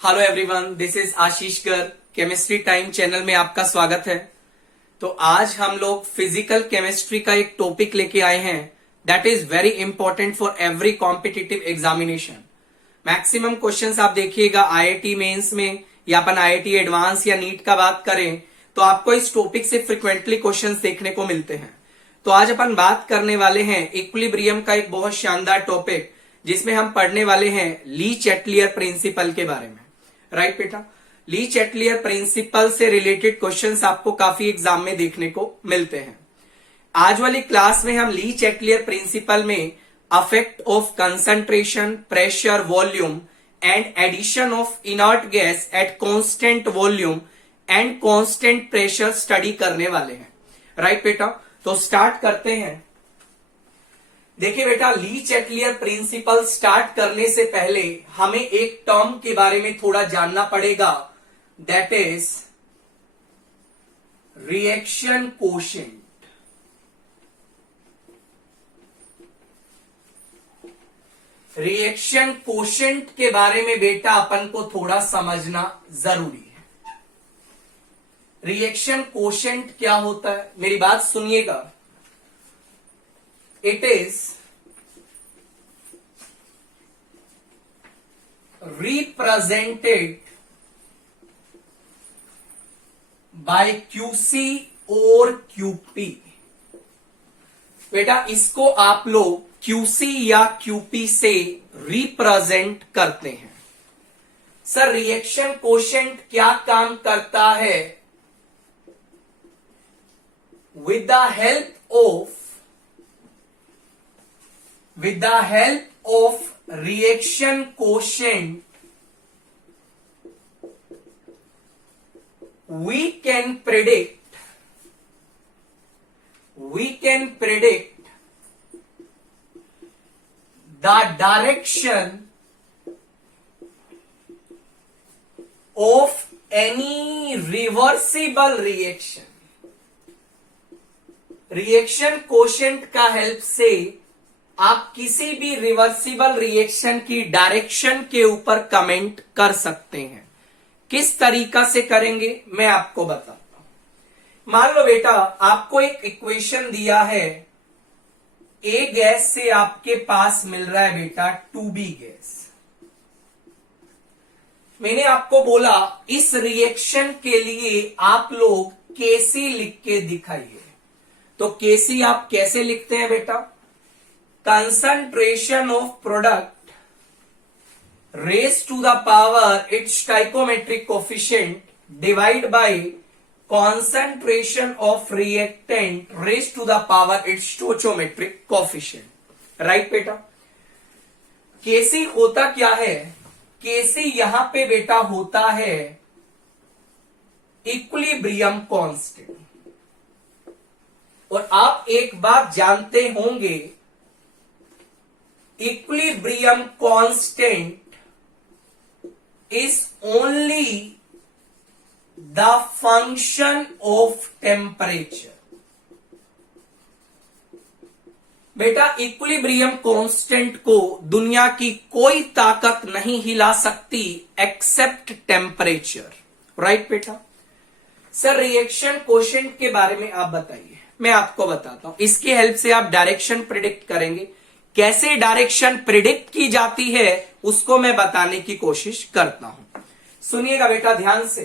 Hello everyone, this is Ashish Garg. Chemistry time channel में आपका स्वागत है। तो आज हम लोग फिजिकल केमिस्ट्री का एक टॉपिक लेके आए हैं that is very important for every competitive examination. Maximum questions आप देखिएगा आईआईटी मेंस में या अपन आईआईटी एडवांस या नीट का बात करें तो आपको इस टॉपिक से फ्रिक्वेंटली क्वेश्चंस देखने को मिलते हैं। तो आज अपन बात करने वाले हैं इक्विलिब्रियम का एक बहुत शानदार टॉपिक, जिसमें हम पढ़ने वाले हैं ली चैटलियर प्रिंसिपल के बारे में। राइट बेटा, ली चैटलियर प्रिंसिपल से रिलेटेड क्वेश्चंस आपको काफी एग्जाम में देखने को मिलते हैं। आज वाली क्लास में हम ली चैटलियर प्रिंसिपल में effect of concentration, pressure, volume and addition of inert gas at constant volume and constant pressure study करने वाले हैं। राइट बेटा, तो स्टार्ट करते हैं। देखिए बेटा, ली चैटलियर प्रिंसिपल स्टार्ट करने से पहले हमें एक टर्म के बारे में थोड़ा जानना पड़ेगा, that is reaction quotient. Reaction quotient के बारे में बेटा अपन को थोड़ा समझना जरूरी है। रिएक्शन कोशेंट क्या होता है, मेरी बात सुनिएगा। It is represented by QC और QP। बेटा इसको आप लोग QC या QP से रिप्रेजेंट करते हैं। सर रिएक्शन कोशेंट क्या काम करता है? With the help of reaction quotient, we can predict the direction of any reversible reaction। Reaction quotient का हेल्प से आप किसी भी रिवर्सिबल रिएक्शन की डायरेक्शन के ऊपर कमेंट कर सकते हैं। किस तरीका से करेंगे मैं आपको बताता हूं। मान लो बेटा आपको एक इक्वेशन दिया है, ए गैस से आपके पास मिल रहा है बेटा 2B गैस। मैंने आपको बोला इस रिएक्शन के लिए आप लोग केसी लिख के दिखाइए। तो केसी आप कैसे लिखते हैं बेटा? concentration of product raised to the power its stoichiometric coefficient divide by concentration of reactant raised to the power its stoichiometric coefficient। Right बेटा, केसी होता क्या है? केसी यहां पे बेटा होता है इक्विलिब्रियम कांस्टेंट। और आप एक बात जानते होंगे, equilibrium constant is only the function of temperature। बेटा इक्विलिब्रियम कांस्टेंट को दुनिया की कोई ताकत नहीं हिला सकती एक्सेप्ट टेम्परेचर। राइट बेटा। सर रिएक्शन कोशेंट के बारे में आप बताइए। मैं आपको बताता हूं, इसकी हेल्प से आप डायरेक्शन प्रिडिक्ट करेंगे। कैसे डायरेक्शन प्रिडिक्ट की जाती है उसको मैं बताने की कोशिश करता हूं। सुनिएगा बेटा ध्यान से।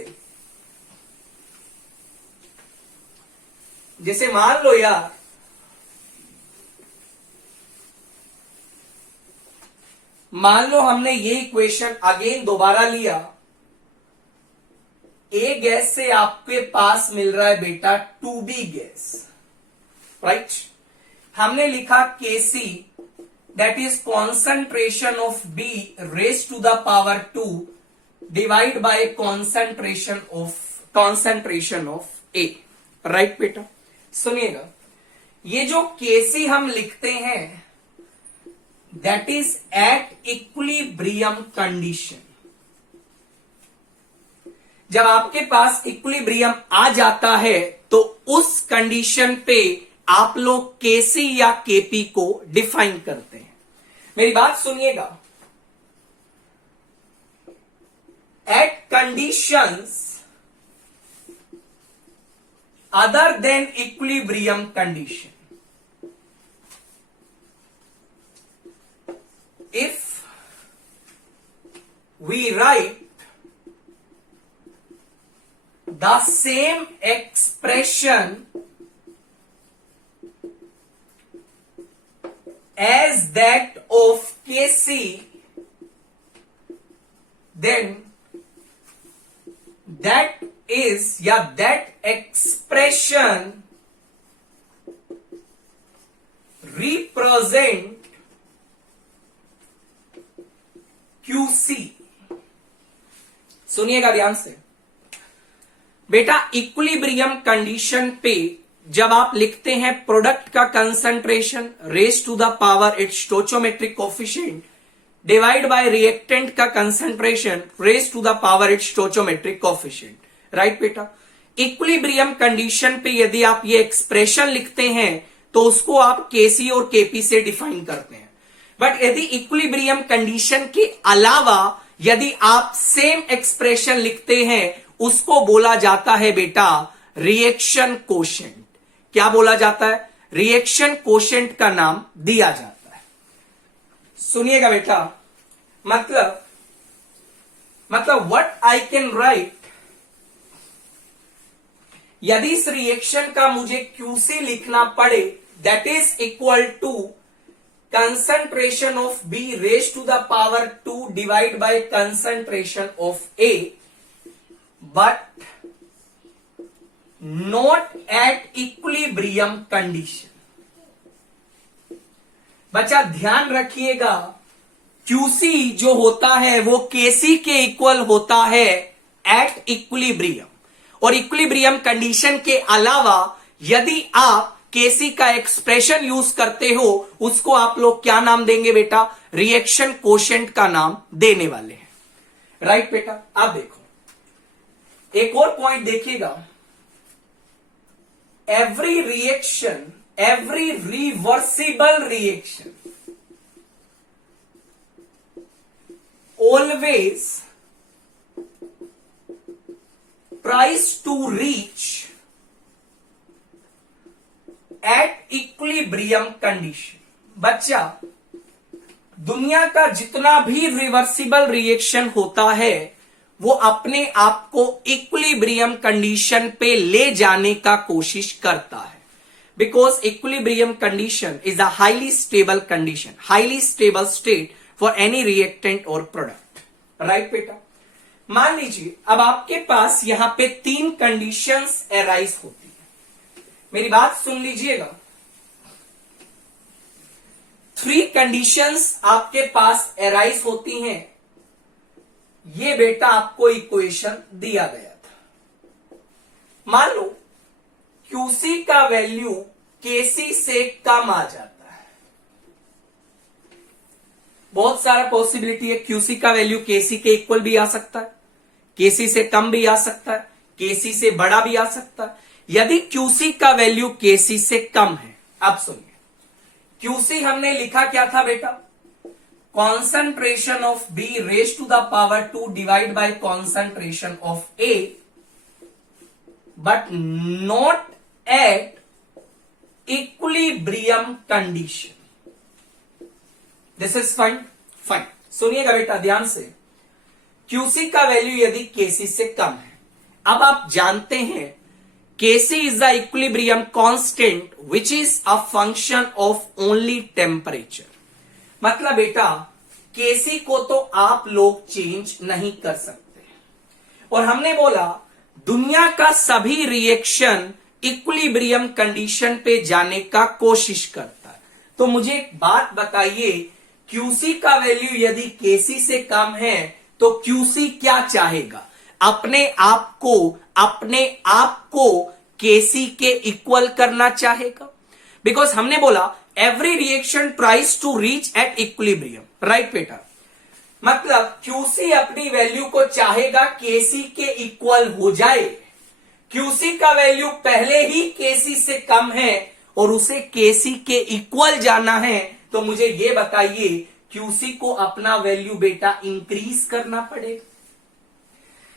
जैसे मान लो यार, मान लो हमने ये इक्वेशन अगेन दोबारा लिया, ए गैस से आपके पास मिल रहा है बेटा 2B गैस। राइट, हमने लिखा केसी that is concentration of B raised to the power 2 divide by concentration of A। Right बेटा, सुनिएगा ये जो Kc हम लिखते हैं that is at equilibrium condition। जब आपके पास इक्विलिब्रियम आ जाता है तो उस कंडीशन पे आप लोग केसी या केपी को डिफाइन करते हैं। मेरी बात सुनिएगा, conditions other than equilibrium condition. If we write the same expression as that of Kc, then that expression represent QC. सुनिएगा ध्यान से बेटा, इक्विलिब्रियम कंडीशन पे जब आप लिखते हैं प्रोडक्ट का concentration raise to the power its stoichiometric coefficient divide by reactant का concentration raise to the power its stoichiometric coefficient, right बेटा। इक्विलिब्रियम कंडीशन पे यदि आप ये एक्सप्रेशन लिखते हैं तो उसको आप केसी और केपी से डिफाइन करते हैं। बट यदि इक्विलिब्रियम कंडीशन के अलावा यदि आप सेम एक्सप्रेशन लिखते हैं उसको बोला जाता है बेटा रिएक्शन कोशेंट। क्या बोला जाता है? रिएक्शन कोशेंट का नाम दिया जाता है। सुनिएगा बेटा, मतलब व्हाट आई कैन राइट, यदि इस रिएक्शन का मुझे क्यूसी लिखना पड़े that is equal to concentration of B raised to the power 2 divided by concentration of A, but not at equilibrium condition. बच्चा ध्यान रखिएगा, QC जो होता है वो KC के इक्वल होता है एट इक्विलिब्रियम, और इक्विलिब्रियम कंडीशन के अलावा यदि आप केसी का एक्सप्रेशन यूज करते हो उसको आप लोग क्या नाम देंगे बेटा? रिएक्शन कोशेंट का नाम देने वाले हैं, राइट बेटा। अब देखो एक और पॉइंट देखिएगा, every reaction, every reversible reaction always tries to reach at equilibrium condition. बच्चा, दुनिया का जितना भी रिवर्सिबल रिएक्शन होता है वो अपने आप को इक्विलिब्रियम कंडीशन पे ले जाने का कोशिश करता है, because equilibrium condition is a highly stable condition, highly stable state for any reactant और प्रोडक्ट, राइट बेटा। मान लीजिए अब आपके पास यहां पे 3 कंडीशंस अराइज होती, मेरी बात सुन लीजिएगा। 3 कंडीशंस आपके पास अराइज होती हैं। ये बेटा आपको इक्वेशन दिया गया था। मान लो QC का वैल्यू KC से कम आ जाता है, बहुत सारा पॉसिबिलिटी है। QC का वैल्यू KC के इक्वल भी आ सकता है, KC से कम भी आ सकता है, KC से बड़ा भी आ सकता है। यदि QC का वैल्यू KC से कम है, अब सुनिए, QC हमने लिखा क्या था बेटा? Concentration of B raise to the power 2 divide by concentration of A, but not at equilibrium condition. This is fine, fine. सुनिएगा बेटा ध्यान से, QC का वैल्यू यदि KC से कम है, अब आप जानते हैं Kc is the equilibrium constant which is a function of only temperature। मतलब बेटा Kc को तो आप लोग चेंज नहीं कर सकते, और हमने बोला दुनिया का सभी रिएक्शन इक्विलिब्रियम कंडीशन पे जाने का कोशिश करता है। तो मुझे एक बात बताइए, QC का वैल्यू यदि Kc से कम है तो QC क्या चाहेगा? अपने आप को KC के इक्वल करना चाहेगा, बिकॉज हमने बोला every reaction tries to reach at equilibrium, right बेटा। मतलब QC अपनी वैल्यू को चाहेगा KC के इक्वल हो जाए। QC का वैल्यू पहले ही KC से कम है और उसे KC के इक्वल जाना है, तो मुझे ये बताइए QC को अपना वैल्यू बेटा इंक्रीज करना पड़ेगा।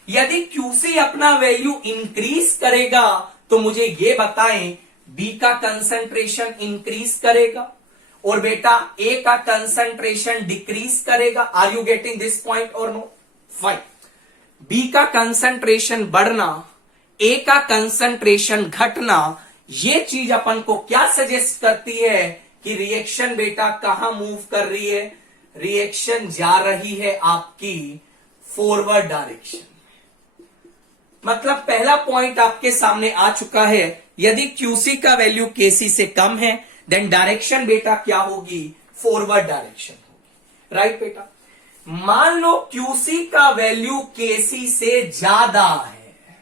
यदि क्यूसी अपना वैल्यू इंक्रीज करेगा तो मुझे ये बताएं बी का कंसंट्रेशन इंक्रीज करेगा और बेटा ए का कंसंट्रेशन डिक्रीज करेगा। Are you getting this point और नो? फाइन। बी का कंसंट्रेशन बढ़ना, ए का कंसंट्रेशन घटना, ये चीज अपन को क्या सजेस्ट करती है कि रिएक्शन बेटा कहां मूव कर रही है? रिएक्शन जा रही है आपकी फॉरवर्ड डायरेक्शन। मतलब पहला पॉइंट आपके सामने आ चुका है। यदि क्यूसी का वैल्यू केसी से कम है देन डायरेक्शन बेटा क्या होगी? फॉरवर्ड डायरेक्शन होगी। राइट बेटा? मान लो क्यूसी का वैल्यू केसी से ज्यादा है,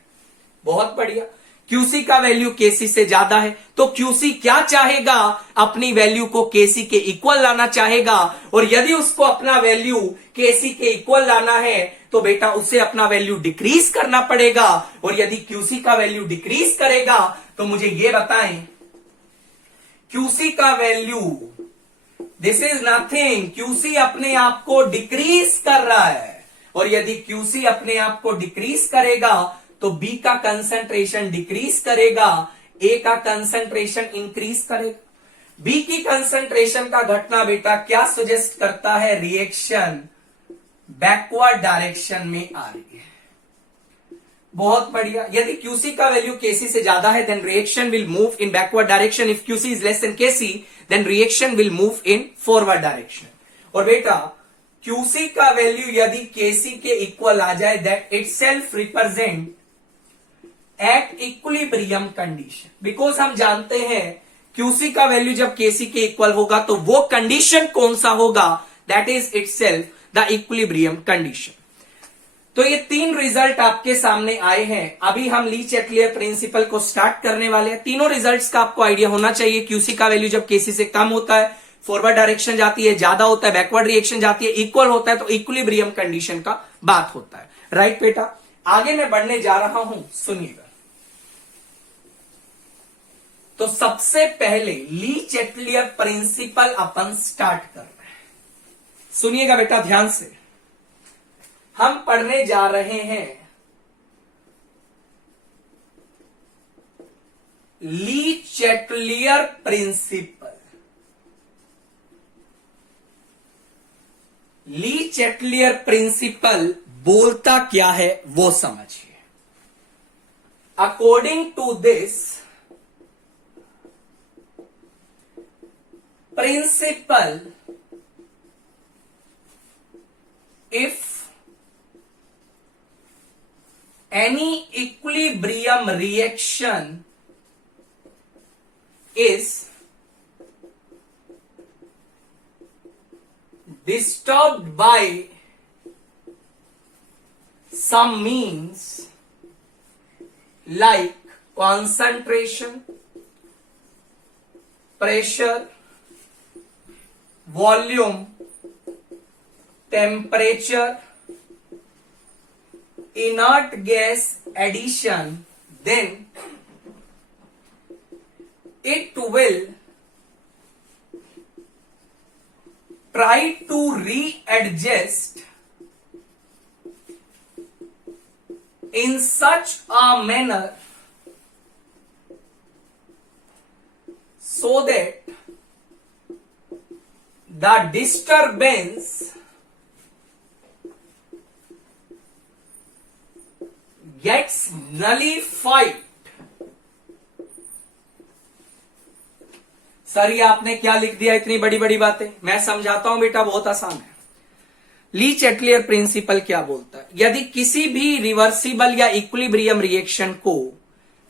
बहुत बढ़िया, क्यूसी का वैल्यू केसी से ज्यादा है तो क्यूसी क्या चाहेगा? अपनी वैल्यू को केसी के इक्वल लाना चाहेगा। और यदि उसको अपना वैल्यू केसी के इक्वल लाना है तो बेटा उसे अपना वैल्यू डिक्रीज करना पड़ेगा। और यदि क्यूसी का वैल्यू डिक्रीज करेगा तो मुझे यह बताएं, क्यूसी का value, this is nothing, QC अपने आप को डिक्रीज कर रहा है। और यदि क्यूसी अपने आप को डिक्रीज करेगा तो बी का कंसंट्रेशन डिक्रीज करेगा, ए का कंसंट्रेशन इंक्रीज करेगा। बी की कंसंट्रेशन का घटना बेटा क्या सजेस्ट करता है? रिएक्शन बैकवर्ड डायरेक्शन में आ रही है। बहुत बढ़िया। यदि क्यूसी का वैल्यू केसी से ज्यादा है then reaction will move in backward direction. If QC is less than KC then reaction will move in forward direction. और बेटा क्यूसी का वैल्यू यदि केसी के इक्वल आ जाए that itself represent eight equilibrium condition. Because हम जानते हैं क्यूसी का वैल्यू जब केसी के इक्वल होगा तो वो कंडीशन कौन सा होगा? That is itself the equilibrium condition. तो ये तीन रिजल्ट आपके सामने आए हैं। अभी हम ली चैटलियर प्रिंसिपल को स्टार्ट करने वाले हैं। तीनों रिजल्ट्स का आपको आइडिया होना चाहिए। क्यूसी का वैल्यू जब केसी से कम होता है फॉरवर्ड डायरेक्शन जाती है, ज्यादा होता है बैकवर्ड रिएक्शन जाती है, इक्वल होता है तो इक्विलिब्रियम कंडीशन का बात होता है। राइट बेटा? आगे मैं बढ़ने जा रहा हूं, सुनिएगा। तो सबसे पहले ली चैटलियर प्रिंसिपल अपन स्टार्ट कर रहे हैं। सुनिएगा बेटा ध्यान से, हम पढ़ने जा रहे हैं Le Chatelier principle. Le Chatelier principle बोलता क्या है वो समझिए। According to this principle, if any equilibrium reaction is disturbed by some means like concentration, pressure, volume, temperature, inert gas addition, then it will try to readjust in such a manner so that the disturbance gets nullified। Sir ये आपने क्या लिख दिया इतनी बड़ी बड़ी बातें? मैं समझाता हूं बेटा, बहुत आसान है। ली चैटलियर प्रिंसिपल क्या बोलता है? यदि किसी भी रिवर्सिबल या इक्विलिब्रियम रिएक्शन को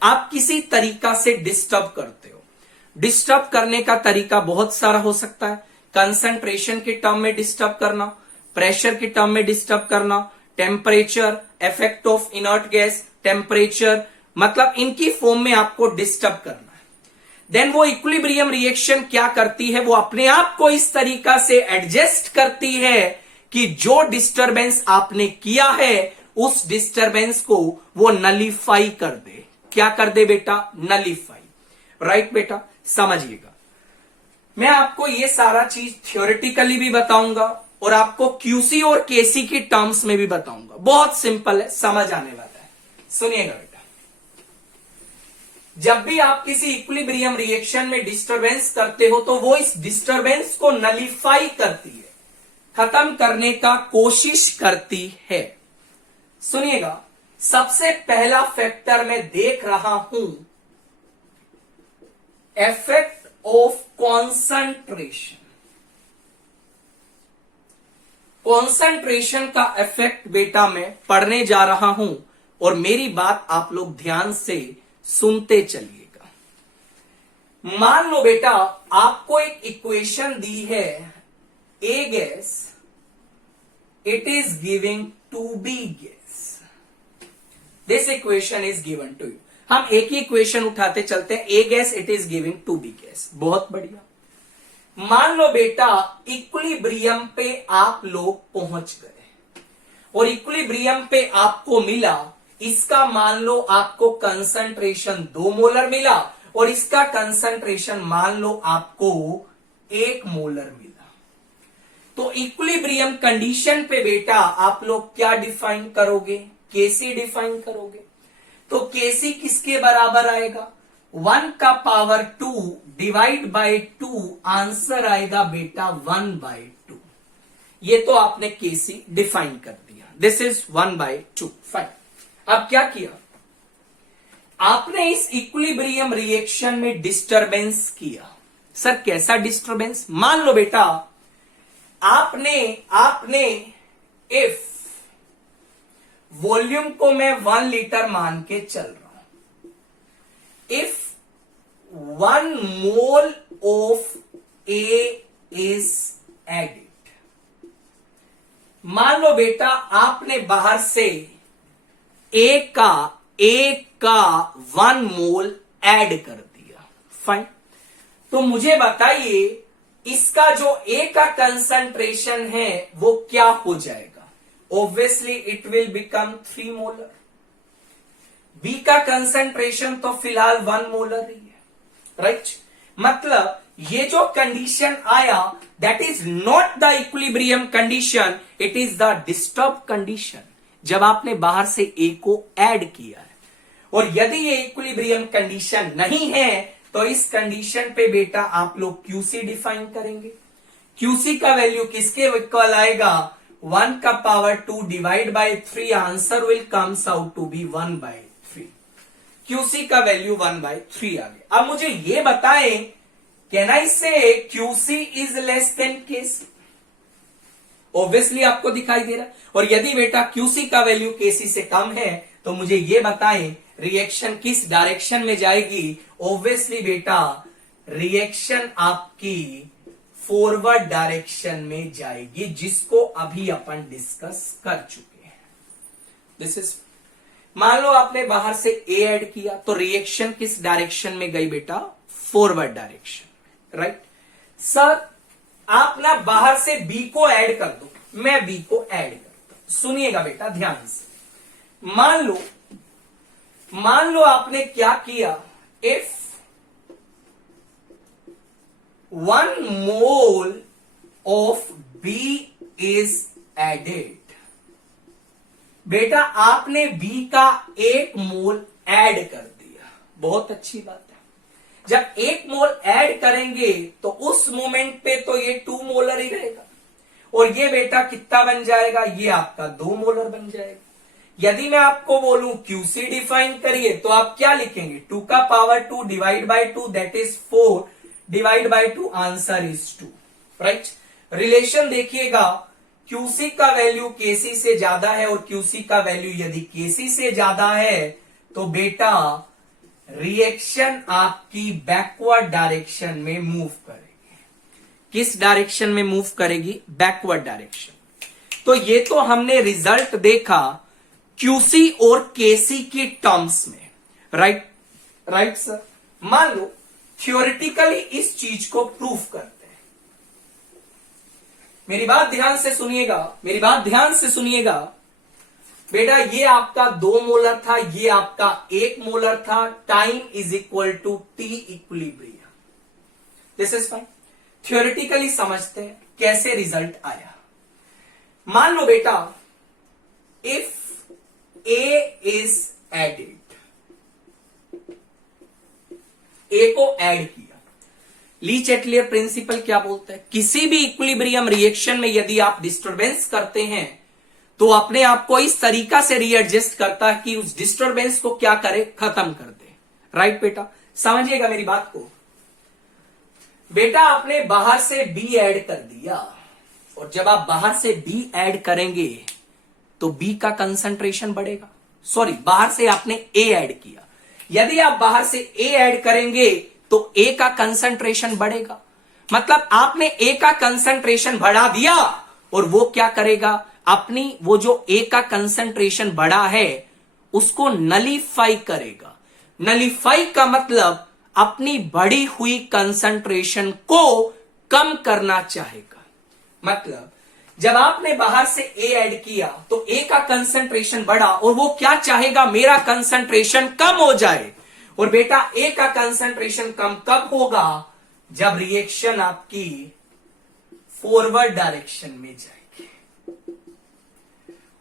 आप किसी तरीका से डिस्टर्ब करते हो, डिस्टर्ब करने का तरीका बहुत सारा हो सकता है। कंसंट्रेशन के टर्म में डिस्टर्ब करना, प्रेशर के टर्म में डिस्टर्ब करना, temperature, effect of inert gas, temperature, मतलब इनकी फॉर्म में आपको डिस्टर्ब करना है। देन वो इक्विलिब्रियम रिएक्शन क्या करती है? वो अपने आप को इस तरीका से एडजस्ट करती है कि जो डिस्टर्बेंस आपने किया है उस डिस्टर्बेंस को वो नलीफाई कर दे। क्या कर दे बेटा? नलीफाई। राइट बेटा? समझिएगा, मैं आपको ये सारा चीज थ्योरेटिकली भी बताऊंगा और आपको क्यूसी और केसी की टर्म्स में भी बताऊंगा। बहुत सिंपल है, समझ आने वाला है। सुनिएगा बेटा, जब भी आप किसी इक्विलिब्रियम रिएक्शन में डिस्टरबेंस करते हो तो वो इस डिस्टरबेंस को नलिफाई करती है, खत्म करने का कोशिश करती है। सुनिएगा, सबसे पहला फैक्टर मैं देख रहा हूं, इफेक्ट ऑफ कॉन्सेंट्रेशन। कॉन्सेंट्रेशन का इफेक्ट बेटा मैं पढ़ने जा रहा हूं और मेरी बात आप लोग ध्यान से सुनते चलिएगा। मान लो बेटा, आपको एक इक्वेशन दी है, A gas it is giving to B gas, this equation is given to you. हम एक ही इक्वेशन उठाते चलते हैं, A gas it is giving to B gas. बहुत बढ़िया। मान लो बेटा, इक्विलिब्रियम पे आप लोग पहुंच गए और इक्विलिब्रियम पे आपको मिला, इसका मान लो आपको कंसंट्रेशन 2 मोलर मिला और इसका कंसंट्रेशन मान लो आपको 1 मोलर मिला। तो इक्विलिब्रियम कंडीशन पे बेटा आप लोग क्या डिफाइन करोगे? केसी डिफाइन करोगे। तो केसी किसके बराबर आएगा? 1 का पावर 2 डिवाइड बाय 2, आंसर आएगा बेटा 1/2। ये तो आपने केसी डिफाइन कर दिया, दिस इज 1/2। फाइन। अब क्या किया आपने? इस इक्विलिब्रियम रिएक्शन में डिस्टरबेंस किया। सर कैसा डिस्टरबेंस? मान लो बेटा, आपने इफ वॉल्यूम को मैं 1 लीटर मान के चल रहा हूं, if 1 mole of A is added. मान लो बेटा, आपने बाहर से ए का 1 मोल ऐड कर दिया। फाइन। तो मुझे बताइए, इसका जो ए का कंसंट्रेशन है वो क्या हो जाएगा? Obviously it will become 3 molar. B का कंसंट्रेशन तो फिलहाल 1 मोलर ही है, राइट? मतलब ये जो कंडीशन आया, that is not the equilibrium condition, it is the disturb condition, जब आपने बाहर से ए को ऐड किया है। और यदि ये इक्विलिब्रियम कंडीशन नहीं है तो इस कंडीशन पे बेटा आप लोग क्यूसी डिफाइन करेंगे। क्यूसी का वैल्यू किसके इक्वल आएगा? 1 का power 2 divide by 3, answer will comes out to be 1/3। QC का वैल्यू 1/3 आ गया। अब मुझे ये बताएं, can I say QC is less than KC? Obviously आपको दिखाई दे रहा है। और यदि बेटा क्यूसी का वैल्यू केसी से कम है तो मुझे ये बताएं रिएक्शन किस डायरेक्शन में जाएगी? ऑब्वियसली बेटा रिएक्शन आपकी फॉरवर्ड डायरेक्शन में जाएगी, जिसको अभी अपन डिस्कस कर चुके हैं। दिस इज, मान लो आपने बाहर से ए ऐड किया तो रिएक्शन किस डायरेक्शन में गई बेटा? Forward direction, right? सर आप ना बाहर से बी को ऐड कर दो, मैं बी को ऐड करता हूं। सुनिएगा बेटा ध्यान से, मान लो आपने क्या किया, if 1 mole of B is added. बेटा आपने बी का 1 मोल ऐड कर दिया, बहुत अच्छी बात है। जब 1 मोल ऐड करेंगे तो उस मोमेंट पे तो ये 2 मोलर ही रहेगा और ये बेटा कितना बन जाएगा? ये आपका 2 मोलर बन जाएगा। यदि मैं आपको बोलूं क्यूसी डिफाइन करिए तो आप क्या लिखेंगे? 2 का power 2 divide by 2, that is 4 divide by 2, answer is 2, right? Relation देखिएगा, क्यूसी का वैल्यू केसी से ज्यादा है और क्यूसी का वैल्यू यदि केसी से ज्यादा है तो बेटा रिएक्शन आपकी बैकवर्ड डायरेक्शन में मूव करेगी। किस डायरेक्शन में मूव करेगी? Backward direction. तो ये तो हमने रिजल्ट देखा क्यूसी और केसी की टर्म्स में, राइट सर? मान लो थ्योरेटिकली इस चीज को प्रूव करते हैं। मेरी बात ध्यान से सुनिएगा, बेटा ये आपका 2 मोलर था, ये आपका 1 मोलर था, time is equal to T equilibrium. This is fine. Theoretically समझते हैं कैसे रिजल्ट आया। मान लो बेटा, if A is added, A को ऐड किया। ली चैटलियर प्रिंसिपल क्या बोलता है? किसी भी इक्विलिब्रियम रिएक्शन में यदि आप डिस्टरबेंस करते हैं तो अपने आप को इस तरीका से रीएडजस्ट करता है कि उस डिस्टरबेंस को क्या करे, खत्म कर दे। राइट बेटा, समझिएगा मेरी बात को। बेटा आपने बाहर से बी ऐड कर दिया, और जब आप बाहर से बी ऐड करेंगे तो बी का कंसंट्रेशन बढ़ेगा। सॉरी, बाहर से आपने ए ऐड किया, यदि आप बाहर से ए ऐड करेंगे तो ए का कंसंट्रेशन बढ़ेगा। मतलब आपने ए का कंसंट्रेशन बढ़ा दिया, और वो क्या करेगा, अपनी वो जो ए का कंसंट्रेशन बढ़ा है उसको नलीफाई करेगा। नलीफाई का मतलब अपनी बढ़ी हुई कंसंट्रेशन को कम करना चाहेगा। मतलब जब आपने बाहर से ए ऐड किया तो ए का कंसंट्रेशन बढ़ा, और वो क्या चाहेगा, मेरा कंसंट्रेशन कम हो जाए। और बेटा ए का कंसंट्रेशन कम कब होगा, जब रिएक्शन आपकी फॉरवर्ड डायरेक्शन में जाएगी।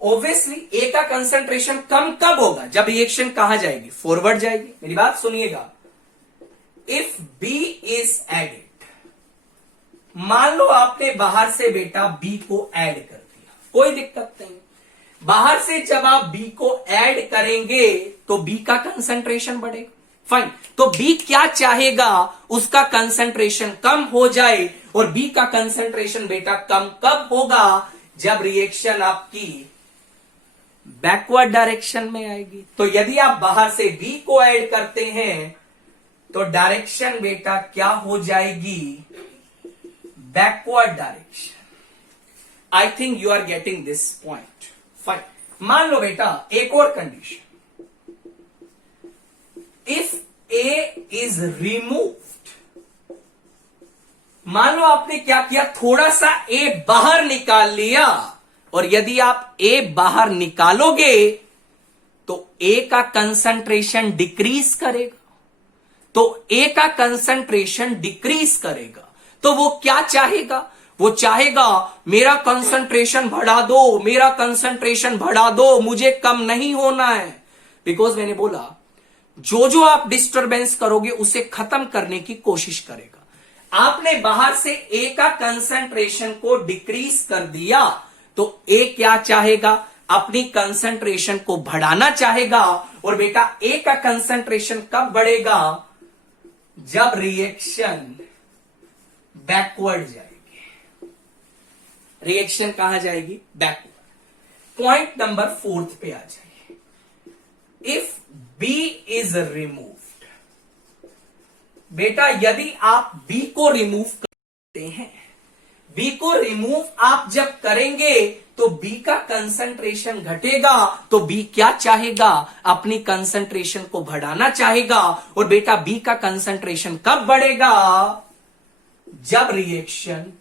ऑब्वियसली ए का कंसंट्रेशन कम कब होगा, जब रिएक्शन कहां जाएगी, फॉरवर्ड जाएगी। मेरी बात सुनिएगा। इफ बी इज एडेड, मान लो आपने बाहर से बेटा बी को ऐड कर दिया, कोई दिक्कत नहीं। बाहर से जब आप बी को ऐड करेंगे तो बी का कंसंट्रेशन बढ़ेगा। फाइन, तो बी क्या चाहेगा, उसका कंसंट्रेशन कम हो जाए। और बी का कंसंट्रेशन बेटा कम कब होगा, जब रिएक्शन आपकी बैकवर्ड डायरेक्शन में आएगी। तो यदि आप बाहर से बी को ऐड करते हैं तो डायरेक्शन बेटा क्या हो जाएगी, backward direction. I think you are getting this point. Fine, मान लो बेटा एक और condition, if A is removed. मान लो आपने क्या किया, थोड़ा सा ए बाहर निकाल लिया, और यदि आप ए बाहर निकालोगे तो ए का कंसंट्रेशन डिक्रीज करेगा। तो ए का कंसंट्रेशन डिक्रीज करेगा, तो वो क्या चाहेगा, वो चाहेगा मेरा कंसंट्रेशन बढ़ा दो, मेरा कंसंट्रेशन बढ़ा दो, मुझे कम नहीं होना है। बिकॉज मैंने बोला जो जो आप डिस्टरबेंस करोगे उसे खत्म करने की कोशिश करेगा। आपने बाहर से ए का कंसंट्रेशन को डिक्रीज कर दिया, तो ए क्या चाहेगा, अपनी कंसंट्रेशन को बढ़ाना चाहेगा। और बेटा ए का कंसंट्रेशन कब बढ़ेगा, जब रिएक्शन बैकवर्ड जाएगी। रिएक्शन कहां जाएगी, बैकवर्ड। पॉइंट नंबर 4 पे आ जाइए। इफ बी इज रिमूव्ड, बेटा यदि आप बी को रिमूव करते हैं, बी को रिमूव आप जब करेंगे तो बी का कंसंट्रेशन घटेगा, तो बी क्या चाहेगा, अपनी कंसंट्रेशन को बढ़ाना चाहेगा। और बेटा बी का कंसंट्रेशन कब बढ़ेगा, जब रिएक्शन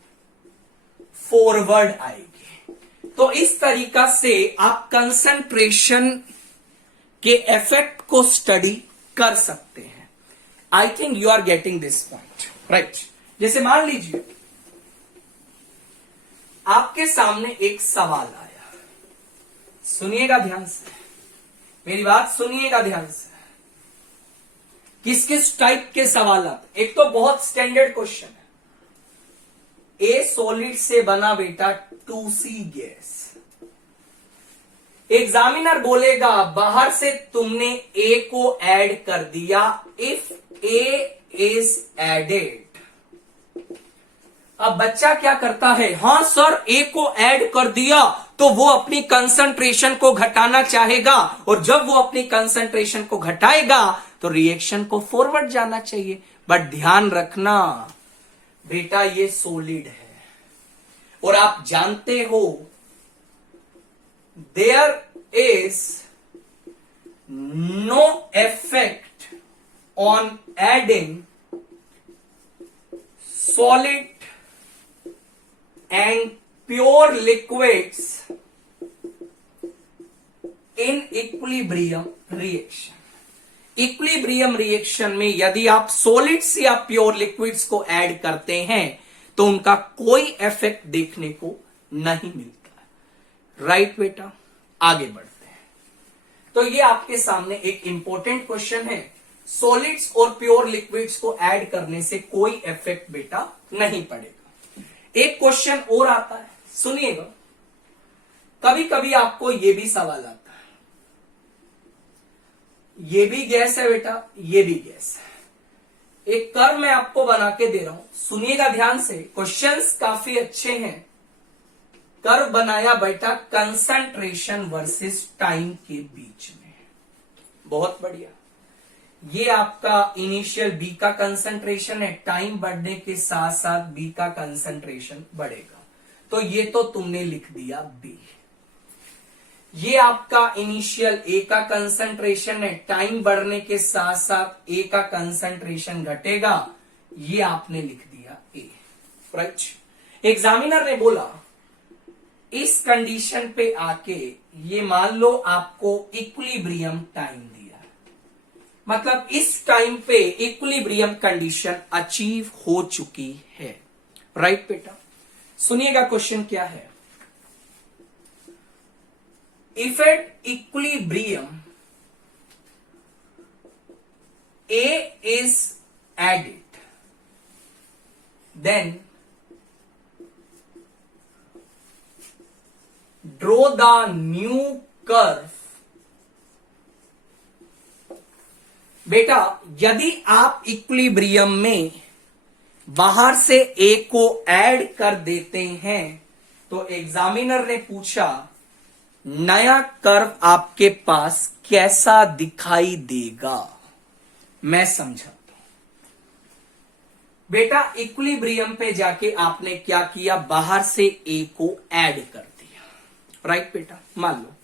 फॉरवर्ड आएगी। तो इस तरीका से आप कंसंट्रेशन के इफेक्ट को स्टडी कर सकते हैं। I think you are getting this point, right. जैसे मान लीजिए आपके सामने एक सवाल आया, सुनिएगा ध्यान से, मेरी बात सुनिएगा ध्यान से। किस किस टाइप के सवाल आते, एक तो बहुत स्टैंडर्ड क्वेश्चन है, ए सॉलिड से बना बेटा 2C गैस। एग्जामिनर बोलेगा बाहर से तुमने ए को ऐड कर दिया, इफ ए इज एडेड। अब बच्चा क्या करता है, हां सर ए को ऐड कर दिया, तो वो अपनी कंसंट्रेशन को घटाना चाहेगा, और जब वो अपनी कंसंट्रेशन को घटाएगा तो रिएक्शन को फॉरवर्ड जाना चाहिए। बट ध्यान रखना बेटा ये सॉलिड है, और आप जानते हो there is no effect on adding solid and pure liquids in equilibrium reaction। Equilibrium reaction में यदि आप सॉलिड्स या प्योर लिक्विड्स को ऐड करते हैं तो उनका कोई इफेक्ट देखने को नहीं मिलता है। राइट बेटा, आगे बढ़ते हैं। तो ये आपके सामने एक इंपॉर्टेंट क्वेश्चन है, सॉलिड्स और प्योर लिक्विड्स को ऐड करने से कोई इफेक्ट बेटा नहीं पड़ेगा। एक क्वेश्चन और आता है, सुनिएगा। कभी कभी आपको ये भी सवाल आता है, ये भी गैस है बेटा, ये भी गैस है। एक कर्व मैं आपको बना के दे रहा हूं, सुनिएगा ध्यान से, क्वेश्चंस काफी अच्छे हैं। कर्व बनाया बेटा कंसंट्रेशन वर्सेस टाइम के बीच में, बहुत बढ़िया। ये आपका इनिशियल बी का कंसंट्रेशन है, टाइम बढ़ने के साथ साथ बी का कंसंट्रेशन बढ़ेगा, तो ये तो तुमने लिख दिया बी। ये आपका इनिशियल ए का कंसंट्रेशन है, टाइम बढ़ने के साथ साथ ए का कंसंट्रेशन घटेगा, ये आपने लिख दिया ए, राइट। एग्जामिनर ने बोला इस कंडीशन पे आके ये मान लो आपको इक्विलिब्रियम टाइम दिया, मतलब इस टाइम पे इक्विलिब्रियम कंडीशन अचीव हो चुकी है, राइट बेटा। सुनिएगा क्वेश्चन क्या है, if at equilibrium A is added, then draw the new curve। बेटा यदि आप इक्विलिब्रियम में बाहर से A को ऐड कर देते हैं तो एग्जामिनर ने पूछा नया कर्व आपके पास कैसा दिखाई देगा। मैं समझाता हूं बेटा, इक्विलिब्रियम पे जाके आपने क्या किया, बाहर से ए को ऐड कर दिया, राइट बेटा। मान लो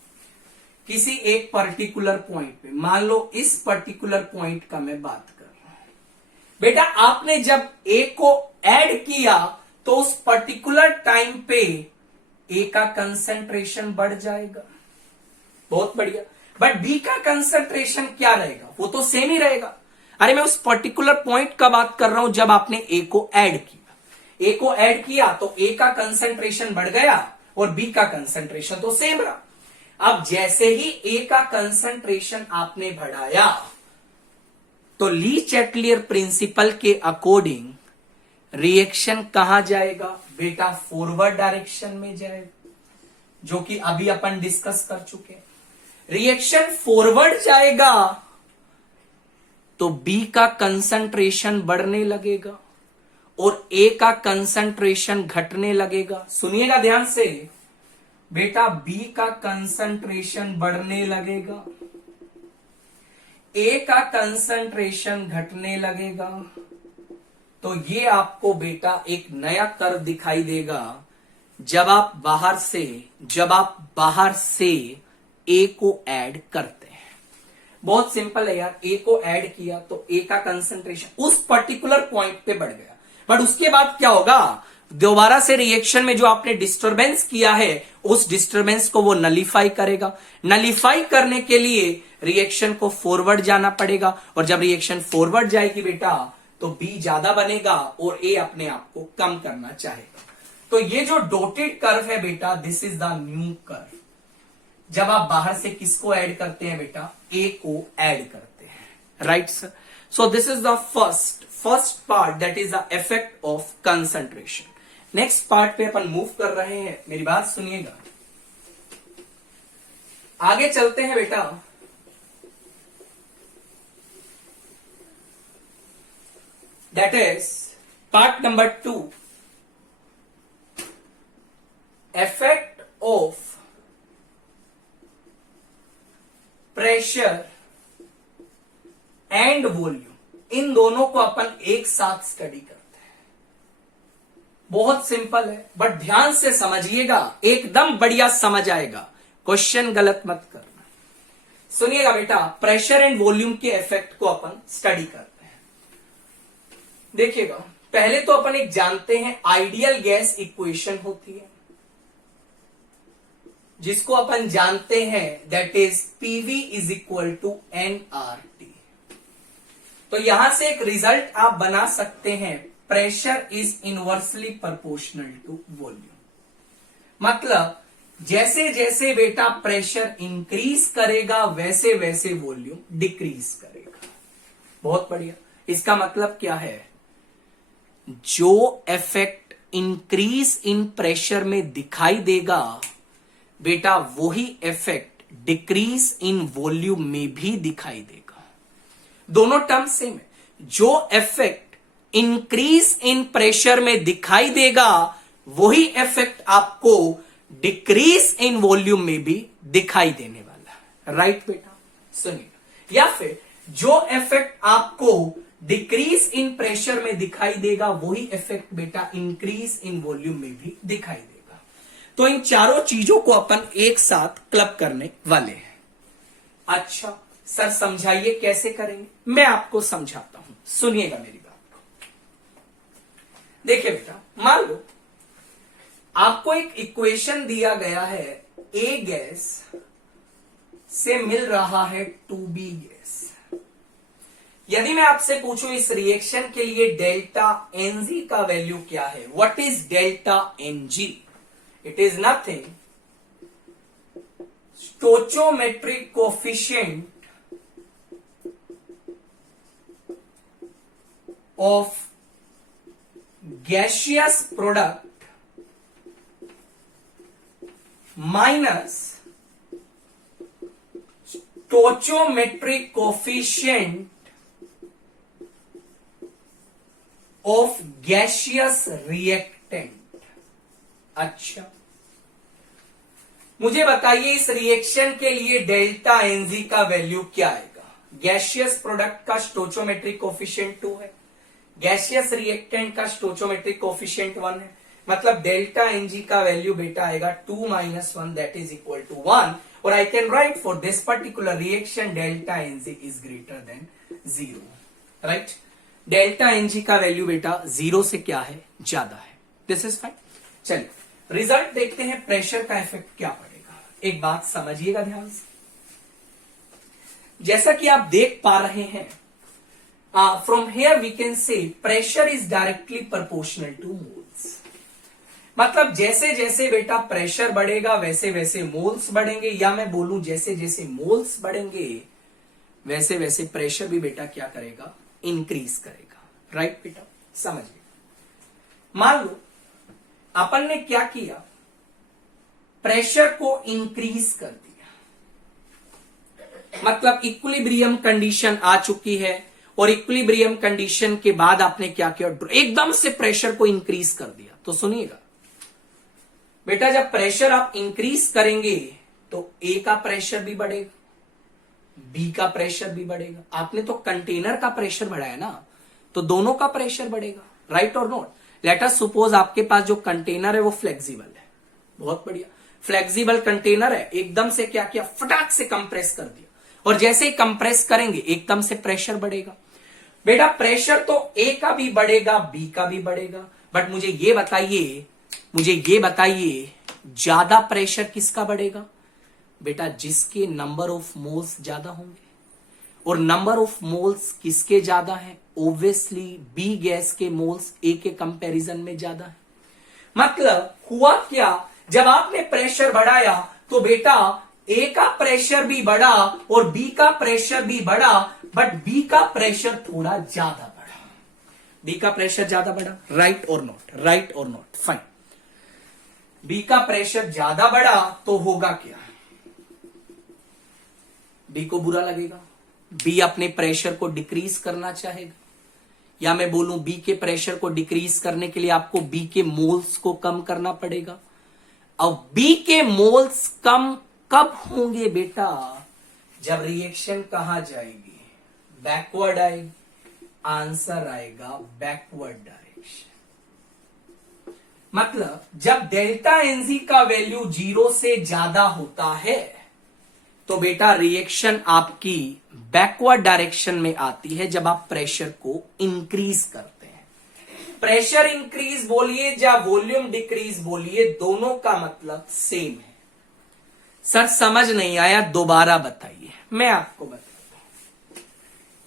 किसी एक पर्टिकुलर पॉइंट पे, मान लो इस पर्टिकुलर पॉइंट का मैं बात कर रहा हूं बेटा, आपने जब ए को ऐड किया तो उस पर्टिकुलर टाइम पे ए का कंसंट्रेशन बढ़ जाएगा, बहुत बढ़िया। बट बी का कंसंट्रेशन क्या रहेगा, वो तो सेम ही रहेगा। अरे मैं उस पर्टिकुलर पॉइंट का बात कर रहा हूं जब आपने ए को ऐड किया। ए को ऐड किया तो ए का कंसंट्रेशन बढ़ गया और बी का कंसंट्रेशन तो सेम रहा। अब जैसे ही ए का कंसंट्रेशन आपने बढ़ाया तो ली चैटलियर प्रिंसिपल के अकॉर्डिंग रिएक्शन कहां जाएगा बेटा, फॉरवर्ड डायरेक्शन में जाएगा, जो कि अभी अपन डिस्कस कर चुके हैं। रिएक्शन फॉरवर्ड जाएगा तो बी का कंसंट्रेशन बढ़ने लगेगा और ए का कंसंट्रेशन घटने लगेगा। सुनिएगा ध्यान से बेटा, बी का कंसंट्रेशन बढ़ने लगेगा, ए का कंसंट्रेशन घटने लगेगा, तो ये आपको बेटा एक नया कर्व दिखाई देगा जब आप बाहर से ए को ऐड करते हैं। बहुत सिंपल है यार, ए को ऐड किया तो ए का कंसंट्रेशन उस पर्टिकुलर पॉइंट पे बढ़ गया, बट उसके बाद क्या होगा, दोबारा से रिएक्शन में जो आपने डिस्टरबेंस किया है उस डिस्टरबेंस को वो नलीफाई करेगा। नलीफाई करने के लिए रिएक्शन को फॉरवर्ड जाना पड़ेगा, और जब रिएक्शन फॉरवर्ड जाएगी बेटा तो बी ज्यादा बनेगा और ए अपने आप को कम करना चाहेगा। तो ये जो डॉटेड कर्व है बेटा, this is the new curve. जब आप बाहर से किसको ऐड करते हैं बेटा, ए को ऐड करते हैं, right sir. So this is the first part, that is the effect of concentration. Next part पे अपन मूव कर रहे हैं, मेरी बात सुनिएगा, आगे चलते हैं बेटा। That is part number 2, effect of pressure and volume। इन दोनों को अपन एक साथ स्टडी करते हैं। बहुत सिंपल है, बट ध्यान से समझिएगा, एकदम बढ़िया समझ आएगा, क्वेश्चन गलत मत करना। सुनिएगा बेटा, प्रेशर एंड वॉल्यूम के इफेक्ट को अपन स्टडी करते हैं। देखिएगा, पहले तो अपन एक जानते हैं आइडियल गैस इक्वेशन होती है, जिसको अपन जानते हैं that is PV is equal to NRT. तो यहां से एक रिजल्ट आप बना सकते हैं, pressure is inversely proportional to volume. मतलब जैसे जैसे बेटा प्रेशर इंक्रीज करेगा वैसे वैसे वॉल्यूम डिक्रीज करेगा। बहुत बढ़िया। इसका मतलब क्या है, जो इफेक्ट इंक्रीज इन प्रेशर में दिखाई देगा बेटा वही इफेक्ट डिक्रीज इन वॉल्यूम में भी दिखाई देगा। दोनों टर्म सेम है। जो इफेक्ट इंक्रीज इन प्रेशर में दिखाई देगा वही इफेक्ट आपको डिक्रीज इन वॉल्यूम में भी दिखाई देने वाला है। राइट बेटा, सुनिए। या फिर जो इफेक्ट आपको डिक्रीज इन प्रेशर में दिखाई देगा वही इफेक्ट बेटा इंक्रीज इन वॉल्यूम में भी दिखाई देगा। तो इन चारों चीजों को अपन एक साथ क्लब करने वाले हैं। अच्छा सर समझाइए कैसे करेंगे, मैं आपको समझाता हूं, सुनिएगा मेरी बात को। देखिए बेटा, मान लो आपको एक इक्वेशन दिया गया है, ए गैस से मिल रहा है 2B गैस। यदि मैं आपसे पूछूं इस रिएक्शन के लिए डेल्टा एनजी का वैल्यू क्या है, what is delta NG? It is nothing stoichiometric coefficient of gaseous product minus stoichiometric coefficient of gaseous reactant। अच्छा मुझे बताइए इस रिएक्शन के लिए डेल्टा एनजी का वैल्यू क्या आएगा? गैसियस प्रोडक्ट का स्टोइचोमेट्रिक कोफिशिएंट 2 है, गैसियस रिएक्टेंट का स्टोइचोमेट्रिक कोफिशिएंट 1 है, मतलब डेल्टा एनजी का वैल्यू बेटा आएगा 2 - 1 दैट इज इक्वल टू 1। और I can write for this particular reaction delta NG is greater than 0। Right, delta NG का वैल्यू बेटा 0 से क्या है, ज्यादा है। This is fine. चलिए रिजल्ट देखते हैं, प्रेशर का इफेक्ट क्या पड़ेगा। एक बात समझिएगा ध्यान से, जैसा कि आप देख पा रहे हैं, from here we can say pressure is directly proportional to moles। मतलब जैसे जैसे बेटा प्रेशर बढ़ेगा वैसे वैसे मोल्स बढ़ेंगे, या मैं बोलूं जैसे जैसे मोल्स बढ़ेंगे वैसे वैसे प्रेशर भी बेटा क्या करेगा, इंक्रीज करेगा। राइट बेटा, समझिए। मान लो अपन ने क्या किया, प्रेशर को इंक्रीज कर दिया, मतलब इक्विलिब्रियम कंडीशन आ चुकी है, और इक्विलिब्रियम कंडीशन के बाद आपने क्या किया, एकदम से प्रेशर को इंक्रीज कर दिया। तो सुनिएगा बेटा, जब प्रेशर आप इंक्रीज करेंगे तो ए का प्रेशर भी बढ़ेगा, बी का प्रेशर भी बढ़ेगा। आपने तो कंटेनर का प्रेशर बढ़ाया ना, तो दोनों का प्रेशर बढ़ेगा। राइट और नॉट? लेट अस सपोज आपके पास जो कंटेनर है वो फ्लेक्सिबल है, बहुत बढ़िया, फ्लेक्सिबल कंटेनर है, एकदम से क्या किया, फटाक से कंप्रेस कर दिया, और जैसे ही कंप्रेस करेंगे एकदम से प्रेशर बढ़ेगा। बेटा प्रेशर तो ए का भी बढ़ेगा, बी का भी बढ़ेगा, बट मुझे ये बताइए ज्यादा प्रेशर किसका बढ़ेगा? बेटा जिसके नंबर ऑफ मोल्स ज्यादा होंगे, और नंबर ऑफ मोल्स किसके ज्यादा है? ऑब्वियसली बी गैस के मोल्स ए के कंपैरिजन में ज्यादा है। मतलब हुआ क्या, जब आपने प्रेशर बढ़ाया तो बेटा ए का प्रेशर भी बढ़ा और बी का प्रेशर भी बढ़ा, बट बी का प्रेशर थोड़ा ज्यादा बढ़ा। बी का प्रेशर ज्यादा बढ़ा, राइट और नॉट? राइट और नॉट? फाइन। बी का प्रेशर ज्यादा बढ़ा तो होगा क्या, बी को बुरा लगेगा, बी अपने प्रेशर को डिक्रीज करना चाहेगा, या मैं बोलूं बी के प्रेशर को डिक्रीज करने के लिए आपको बी के मोल्स को कम करना पड़ेगा। अब बी के मोल्स कम कब होंगे बेटा? जब रिएक्शन कहां जाएगी, बैकवर्ड आएगी, आंसर आएगा बैकवर्ड डायरेक्शन। मतलब जब डेल्टा एनजी का वैल्यू 0 से ज्यादा होता है तो बेटा रिएक्शन आपकी बैकवर्ड डायरेक्शन में आती है, जब आप प्रेशर को इंक्रीज करते हैं। प्रेशर इंक्रीज बोलिए या वॉल्यूम डिक्रीज बोलिए, दोनों का मतलब सेम है। सर समझ नहीं आया, दोबारा बताइए। मैं आपको बताता हूं,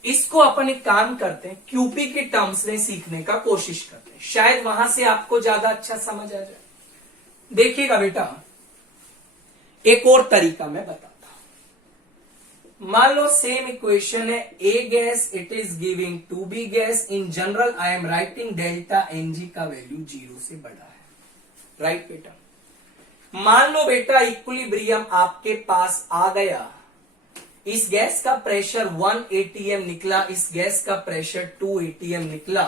इसको अपन एक काम करते हैं, क्यूपी के टर्म्स में सीखने का कोशिश करते हैं, शायद वहां से आपको ज्यादा अच्छा समझ आ जाए। देखिएगा बेटा, एक और तरीका मैं बताता हूं। मान लो सेम इक्वेशन है, A gas it is giving to B gas, in general I am writing delta NG का वैल्यू 0 से बड़ा है, राइट बेटा। मान लो बेटा इक्विलिब्रियम आपके पास आ गया, इस गैस का प्रेशर 1 atm निकला, इस गैस का प्रेशर 2 atm निकला।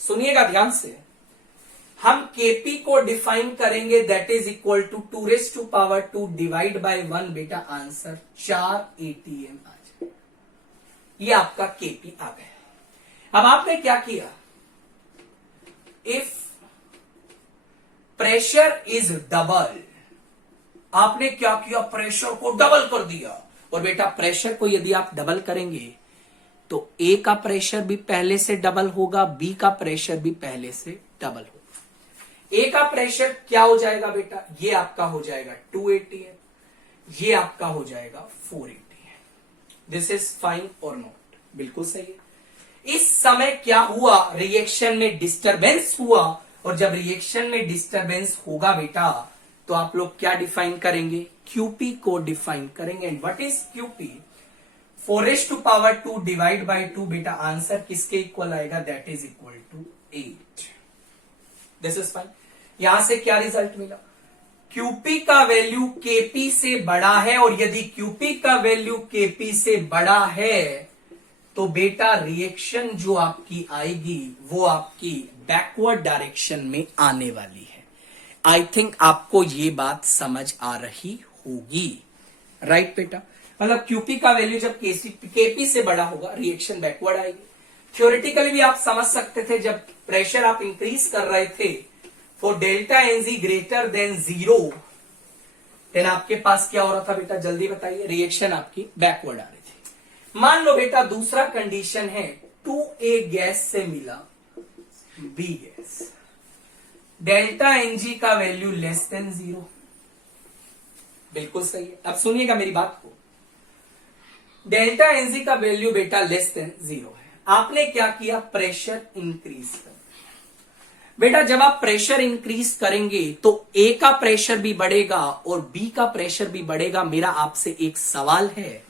सुनिएगा ध्यान से, हम केपी को डिफाइन करेंगे that is equal to 2⁻² divide by 1 बेटा, आंसर 4 atm आ जाए। ये आपका केपी आ गया। अब आपने क्या किया, इफ प्रेशर इज डबल, आपने क्या किया, प्रेशर को डबल कर दिया। और बेटा प्रेशर को यदि आप डबल करेंगे तो ए का प्रेशर भी पहले से डबल होगा, बी का प्रेशर भी पहले से डबल होगा। ए का प्रेशर क्या हो जाएगा बेटा, ये आपका हो जाएगा 2 atm, ये आपका हो जाएगा 4 atm। दिस इज फाइन और नॉट, बिल्कुल सही है। इस समय क्या हुआ, रिएक्शन में डिस्टरबेंस हुआ, और जब रिएक्शन में डिस्टरबेंस होगा बेटा तो आप लोग क्या डिफाइन करेंगे, क्यूपी को डिफाइन करेंगे। And what is QP, 4⁻² divide by 2 बेटा, आंसर किसके इक्वल आएगा, that is equal to 8। This is fine. यहां से क्या रिजल्ट मिला, क्यूपी का वैल्यू केपी से बड़ा है, और यदि क्यूपी का वैल्यू केपी से बड़ा है तो बेटा रिएक्शन जो आपकी आएगी वो आपकी बैकवर्ड डायरेक्शन में आने वाली है। आई थिंक आपको ये बात समझ आ रही होगी, राइट बेटा। मतलब क्यूपी का वैल्यू जब केपी से बड़ा होगा रिएक्शन बैकवर्ड आएगी। थ्योरेटिकली भी आप समझ सकते थे, जब प्रेशर आप इंक्रीज कर रहे थे for delta NG greater than 0, then आपके पास क्या हो रहा था बेटा, जल्दी बताइए, रिएक्शन आपकी बैकवर्ड आ रही थी। मान लो बेटा दूसरा कंडीशन है, 2A गैस से मिला B गैस, डेल्टा एनजी का वैल्यू लेस देन 0, बिल्कुल सही है। अब सुनिएगा मेरी बात को, डेल्टा एनजी का वैल्यू बेटा लेस देन 0 है। आपने क्या किया, प्रेशर इंक्रीज कर बेटा। जब आप प्रेशर इंक्रीज करेंगे तो ए का प्रेशर भी बढ़ेगा और बी का प्रेशर भी बढ़ेगा। मेरा आपसे एक सवाल है,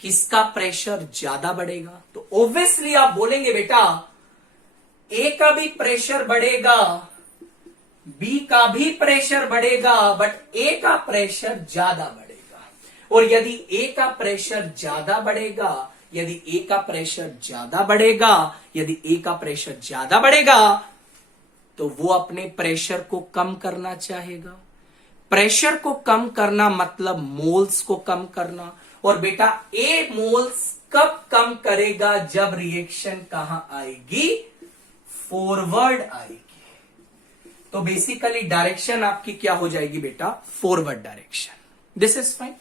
किसका प्रेशर ज्यादा बढ़ेगा? तो ऑब्वियसली आप बोलेंगे बेटा ए का भी प्रेशर बढ़ेगा, बी का भी प्रेशर बढ़ेगा, बट ए का प्रेशर ज्यादा बढ़ेगा। और यदि ए का प्रेशर ज्यादा बढ़ेगा, यदि ए का प्रेशर ज्यादा बढ़ेगा, यदि ए का प्रेशर ज्यादा बढ़ेगा तो वो अपने प्रेशर को कम करना चाहेगा। प्रेशर को कम करना मतलब मोल्स को कम करना। और बेटा ए मोल्स कब कम करेगा, जब रिएक्शन कहां आएगी, फॉरवर्ड आएगी। तो बेसिकली डायरेक्शन आपकी क्या हो जाएगी बेटा, forward direction. This is fine.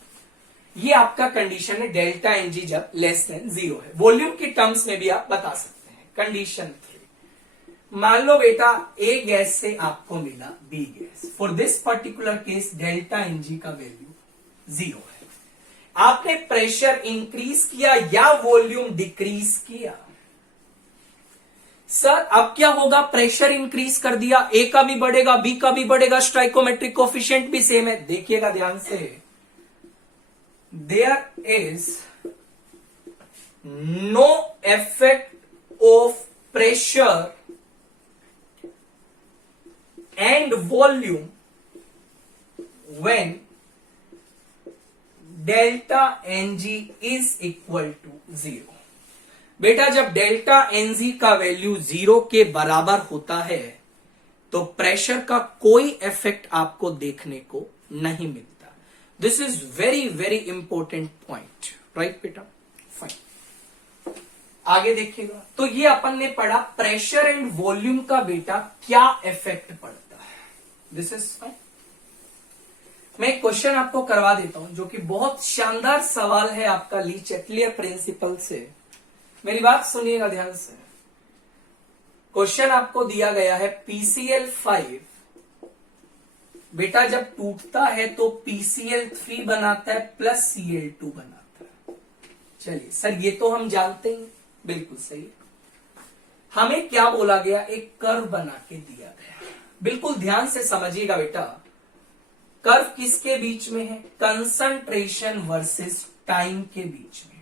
ये आपका कंडीशन है डेल्टा एनजी जब लेस देन 0 है। वॉल्यूम की टर्म्स में भी आप बता सकते हैं। कंडीशन 3, मान लो बेटा ए गैस से आपको मिला B gas. For this particular case delta NG का वैल्यू 0 है। आपने प्रेशर इंक्रीज किया या वॉल्यूम डिक्रीज किया? सर अब क्या होगा, प्रेशर इंक्रीज कर दिया, ए का भी बढ़ेगा, बी का भी बढ़ेगा, स्टाइकोमेट्रिक कोफिशिएंट भी सेम है। देखिएगा ध्यान से, there is no effect of pressure and volume when delta Ng is equal to 0। बेटा जब डेल्टा Ng का वैल्यू 0 के बराबर होता है तो प्रेशर का कोई इफेक्ट आपको देखने को नहीं मिलता। This is very very important point, right बेटा, फाइन। आगे देखिएगा, तो ये अपन ने पढ़ा प्रेशर एंड वॉल्यूम का बेटा क्या इफेक्ट पड़ता है। This is fine. मैं एक क्वेश्चन आपको करवा देता हूं जो कि बहुत शानदार सवाल है आपका ली चेटलियर प्रिंसिपल से। मेरी बात सुनिएगा ध्यान से। क्वेश्चन आपको दिया गया है PCl5 बेटा जब टूटता है तो PCl3 बनाता है प्लस Cl2 बनाता है। चलिए सर ये तो हम जानते हैं, बिल्कुल सही। हमें क्या बोला गया, एक कर्व बना के दिया गया। बिल्कुल ध्यान से समझिएगा बेटा, कर्व किसके बीच में है? कंसंट्रेशन वर्सेस टाइम के बीच में।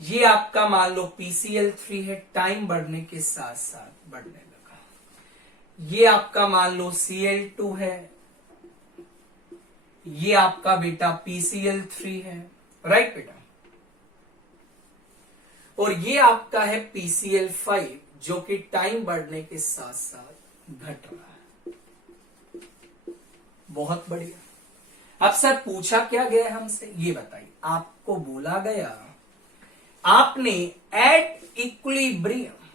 ये आपका मान लो PCl3 है, टाइम बढ़ने के साथ साथ बढ़ने लगा। ये आपका मान लो Cl2 है, ये आपका बेटा PCl3 है, राइट बेटा। और ये आपका है PCl5 जो कि टाइम बढ़ने के साथ साथ घट रहा है। बहुत बढ़िया। अब सर पूछा क्या गया हमसे, ये बताइए। आपको बोला गया आपने at equilibrium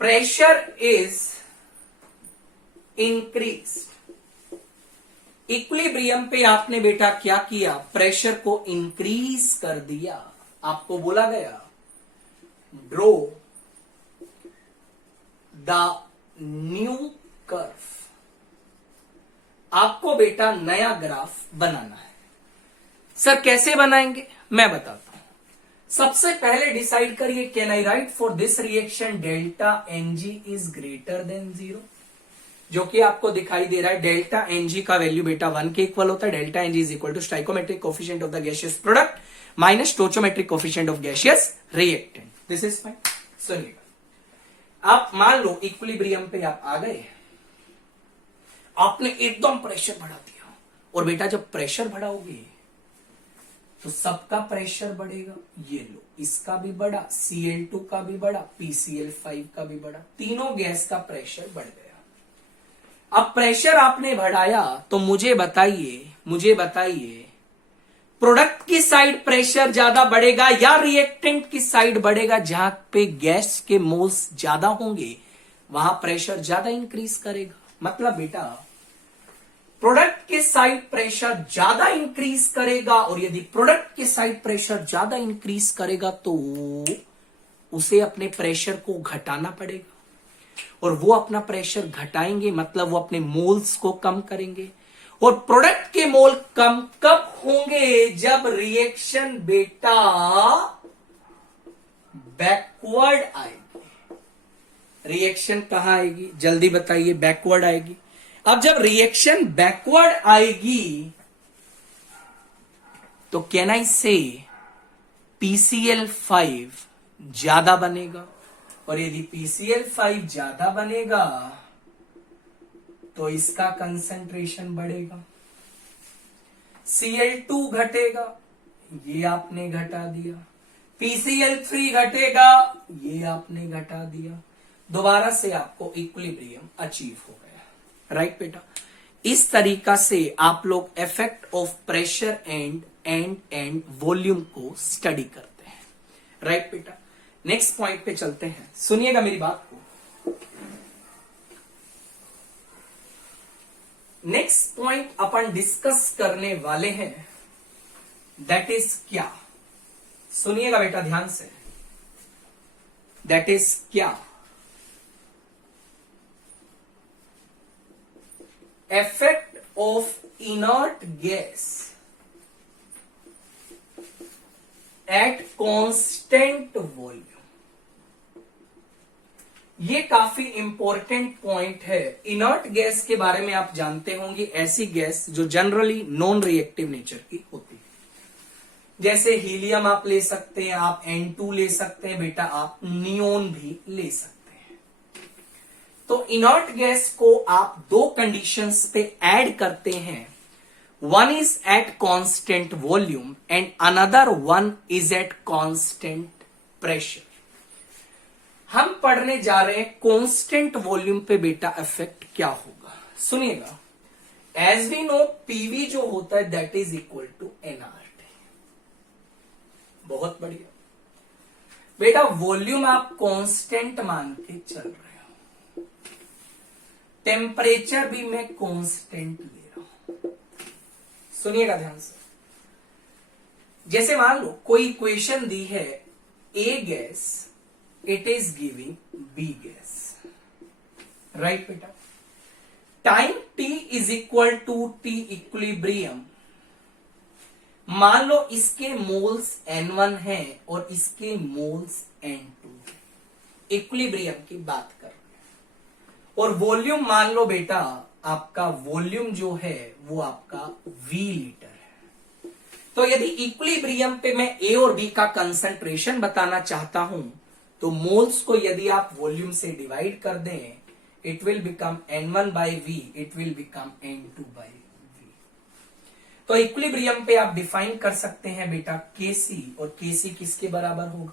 pressure is increased. Equilibrium पे आपने बेटा क्या किया? प्रेशर को इंक्रीज कर दिया। आपको बोला गया ड्रॉ द न्यू कर्व। आपको बेटा नया ग्राफ बनाना है। सर कैसे बनाएंगे? मैं बताता हूं। सबसे पहले डिसाइड करिए, can I right for this reaction delta Ng is greater than 0, जो कि आपको दिखाई दे रहा है। डेल्टा Ng का वैल्यू बेटा 1 के इक्वल होता है। Delta Ng is equal to stoichiometric coefficient of the gaseous product minus stoichiometric coefficient of gaseous reactant. This is fine. सुनिएगा, आप मान लो इक्विलिब्रियम पे आप आ गए, आपने एकदम प्रेशर बढ़ा दिया। और बेटा जब प्रेशर बढ़ाओगे तो सबका प्रेशर बढ़ेगा। ये लो, इसका भी बढ़ा, Cl2 का भी बढ़ा, PCl5 का भी बढ़ा, तीनों गैस का प्रेशर बढ़ गया। अब प्रेशर आपने बढ़ाया तो मुझे बताइए प्रोडक्ट की साइड प्रेशर ज्यादा बढ़ेगा या रिएक्टेंट की साइड बढ़ेगा? जहां पे गैस के मोल्स ज्यादा होंगे वहां प्रेशर ज्यादा इंक्रीज करेगा। मतलब बेटा प्रोडक्ट के साइड प्रेशर ज्यादा इंक्रीज करेगा, और यदि प्रोडक्ट के साइड प्रेशर ज्यादा इंक्रीज करेगा तो उसे अपने प्रेशर को घटाना पड़ेगा। और वो अपना प्रेशर घटाएंगे मतलब वो अपने मोल्स को कम करेंगे। और प्रोडक्ट के मोल कम कब होंगे? जब रिएक्शन बेटा बैकवर्ड आएगी। रिएक्शन कहां आएगी? जल्दी बताइए। बैकवर्ड आएगी। अब जब रिएक्शन बैकवर्ड आएगी तो कैन आई से PCl5 ज्यादा बनेगा। और यदि PCl5 ज्यादा बनेगा तो इसका कंसंट्रेशन बढ़ेगा। Cl2 घटेगा, ये आपने घटा दिया। PCl3 घटेगा, ये आपने घटा दिया। दोबारा से आपको इक्विलिब्रियम अचीव हो गया। राइट बेटा, इस तरीका से आप लोग effect of pressure and volume को स्टडी करते हैं। राइट बेटा, नेक्स्ट पॉइंट पे चलते हैं। सुनिएगा मेरी बात को। नेक्स्ट पॉइंट अपन डिस्कस करने वाले हैं, दैट इज क्या? सुनिएगा बेटा ध्यान से। दैट इज क्या? Effect of inert gas at constant volume. ये काफी इंपॉर्टेंट पॉइंट है। इनर्ट गैस के बारे में आप जानते होंगे, ऐसी गैस जो जनरली नॉन रिएक्टिव नेचर की होती है। जैसे हीलियम आप ले सकते हैं, आप N2 ले सकते हैं बेटा, आप नियोन भी ले सकते हैं। तो इनर्ट गैस को आप दो कंडीशंस पे ऐड करते हैं। One is eight constant volume and another one is eight constant pressure. हम पढ़ने जा रहे हैं कांस्टेंट वॉल्यूम पे बेटा इफेक्ट क्या होगा। सुनिएगा, एज वी नो पीवी जो होता है that is equal to NRT. बहुत बढ़िया बेटा, वॉल्यूम आप कांस्टेंट मान के चल रहे हो, टेम्परेचर भी मैं कांस्टेंट ले रहा हूं। सुनिएगा ध्यान से। जैसे मान लो कोई इक्वेशन दी है, A gas it is giving B gas, right बेटा। Time T is equal to T equilibrium। मान लो इसके मोल्स N1 है और इसके मोल्स N2 है। इक्विलिब्रियम की बात कर रहे हैं। और वॉल्यूम मान लो बेटा, आपका वॉल्यूम जो है वो आपका V लीटर है। तो यदि इक्विलिब्रियम पे मैं A और B का कंसंट्रेशन बताना चाहता हूं, तो मोल्स को यदि आप वॉल्यूम से डिवाइड कर दें, it will become N1 by V, it will become N2 by V। तो इक्विलिब्रियम पे आप डिफाइन कर सकते हैं बेटा Kc, और Kc किसके बराबर होगा?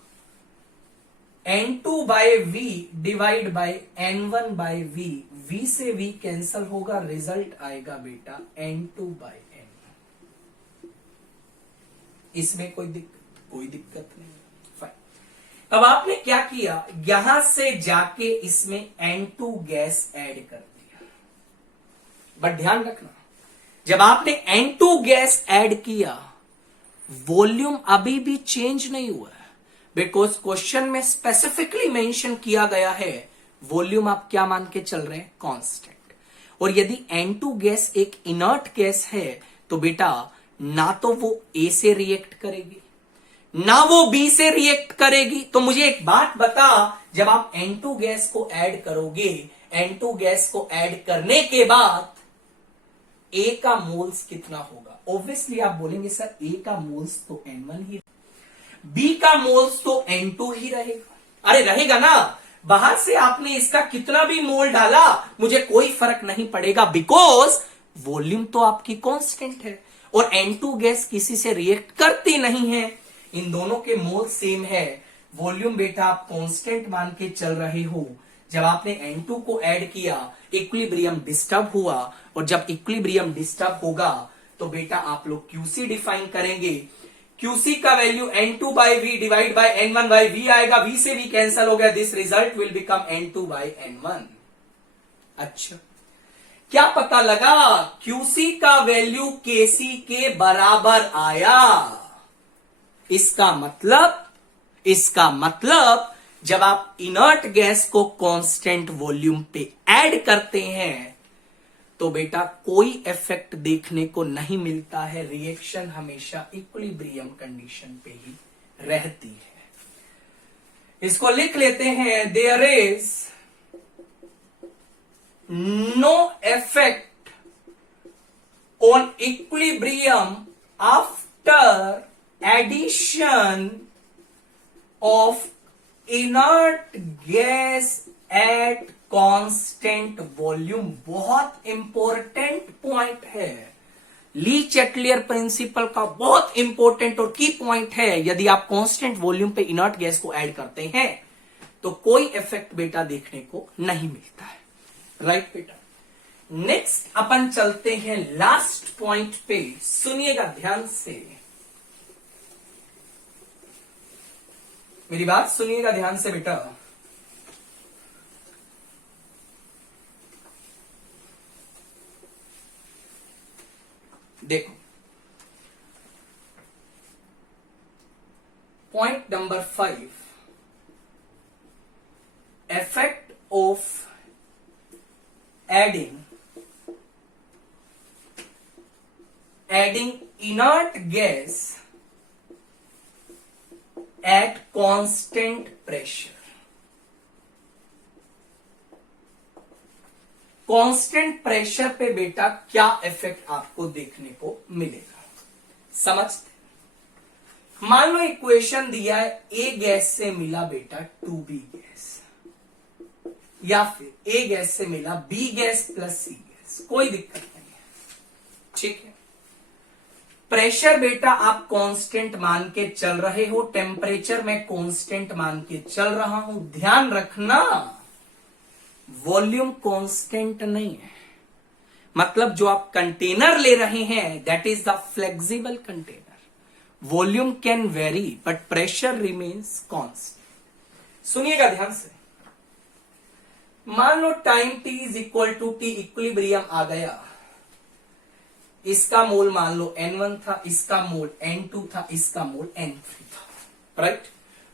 N2 by V divide by N1 by V। V से V कैंसल होगा, रिजल्ट आएगा बेटा N2 by N1। इसमें कोई दिक्कत नहीं। फाइन। अब आपने क्या किया, यहां से जाके इसमें N2 गैस ऐड कर दिया। बट ध्यान रखना, जब आपने N2 गैस ऐड किया, वॉल्यूम अभी भी चेंज नहीं हुआ है, बिकॉज क्वेश्चन में स्पेसिफिकली मेंशन किया गया है वॉल्यूम आप क्या मान के चल रहे हैं? कांस्टेंट। और यदि N2 गैस एक इनर्ट गैस है, तो बेटा ना तो वो A से रिएक्ट करेगी, ना वो B से रिएक्ट करेगी। तो मुझे एक बात बता, जब आप N2 गैस को ऐड करोगे, N2 गैस को ऐड करने के बाद A का मोल्स कितना होगा? ऑब्वियसली आप बोलेंगे सर A का मोल्स तो N1 ही, B का मोल्स तो N2 ही रहेगा। अरे रहेगा ना, बाहर से आपने इसका कितना भी मोल डाला मुझे कोई फर्क नहीं पड़ेगा, बिकॉज वॉल्यूम तो आपकी कांस्टेंट है और N2 गैस किसी से रिएक्ट करती नहीं है। इन दोनों के मोल सेम है, वॉल्यूम बेटा आप कांस्टेंट मान के चल रहे हो। जब आपने N2 को ऐड किया, इक्विलिब्रियम डिस्टर्ब हुआ, और जब इक्विलिब्रियम डिस्टर्ब होगा तो बेटा आप लोग QC डिफाइन करेंगे। QC का value N2 by V divide by N1 by V आएगा। V से V कैंसल हो गया, this result will become N2 by N1। अच्छा, क्या पता लगा? QC का वैल्यू KC के बराबर आया। इसका मतलब जब आप इनर्ट गैस को कांस्टेंट वॉल्यूम पे ऐड करते हैं, तो बेटा कोई इफेक्ट देखने को नहीं मिलता है, रिएक्शन हमेशा इक्विलिब्रियम कंडीशन पे ही रहती है। इसको लिख लेते हैं, there is no effect on equilibrium after addition of inert gas at constant volume. बहुत इंपॉर्टेंट पॉइंट है, ली चैटलियर प्रिंसिपल का बहुत इंपॉर्टेंट और की पॉइंट है। यदि आप कांस्टेंट वॉल्यूम पे इनर्ट गैस को ऐड करते हैं तो कोई इफेक्ट बेटा देखने को नहीं मिलता है, राइट बेटा। नेक्स्ट अपन चलते हैं लास्ट पॉइंट पे, सुनिएगा ध्यान से, मेरी बात सुनिएगा ध्यान से बेटा। देखो, point number 5, effect of adding inert gas at constant pressure. Constant pressure पे बेटा क्या इफेक्ट आपको देखने को मिलेगा, समझते। मान लो इक्वेशन दिया है, ए गैस से मिला बेटा 2B गैस, या फिर ए गैस से मिला B gas plus C gas, कोई दिक्कत नहीं है, ठीक है। प्रेशर बेटा आप कांस्टेंट मान के चल रहे हो, टेम्परेचर में कांस्टेंट मान के चल रहा हूं। ध्यान रखना, वॉल्यूम कांस्टेंट नहीं है, मतलब जो आप कंटेनर ले रहे हैं that is the flexible container. Volume can vary but pressure remains constant. सुनिएगा ध्यान से, मान लो time t is equal to T, equilibrium आ गया, इसका मोल मान लो N1 था, इसका मोल N2 था, इसका मोल N3 था, राइट।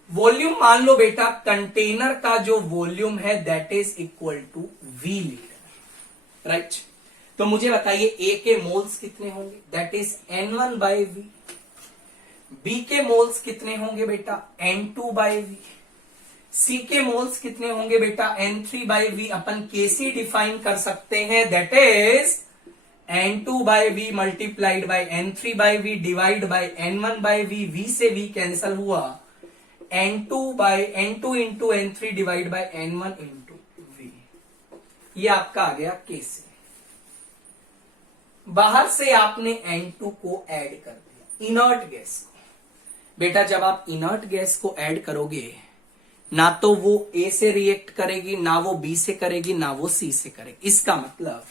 वॉल्यूम मान लो बेटा कंटेनर का जो वॉल्यूम है that is equal to V litre, right. तो मुझे बताइए A के मोल्स कितने होंगे, that is N1 by V। B के मोल्स कितने होंगे बेटा, N2 by V। सी के मोल्स कितने होंगे बेटा, N3/V अपन Kc डिफाइन कर सकते हैं, that is N2/V multiplied by N3/V divide by N1/V, V से V कैंसल हुआ, N2 into N3 divide by N1 into V। ये आपका आ गया Kc। बाहर से आपने N2 को ऐड कर दिया, इनर्ट गैस को। बेटा जब आप इनर्ट गैस को ऐड करोगे, ना तो वो A से रिएक्ट करेगी, ना वो B से करेगी, ना वो C से करेगी। इसका मतलब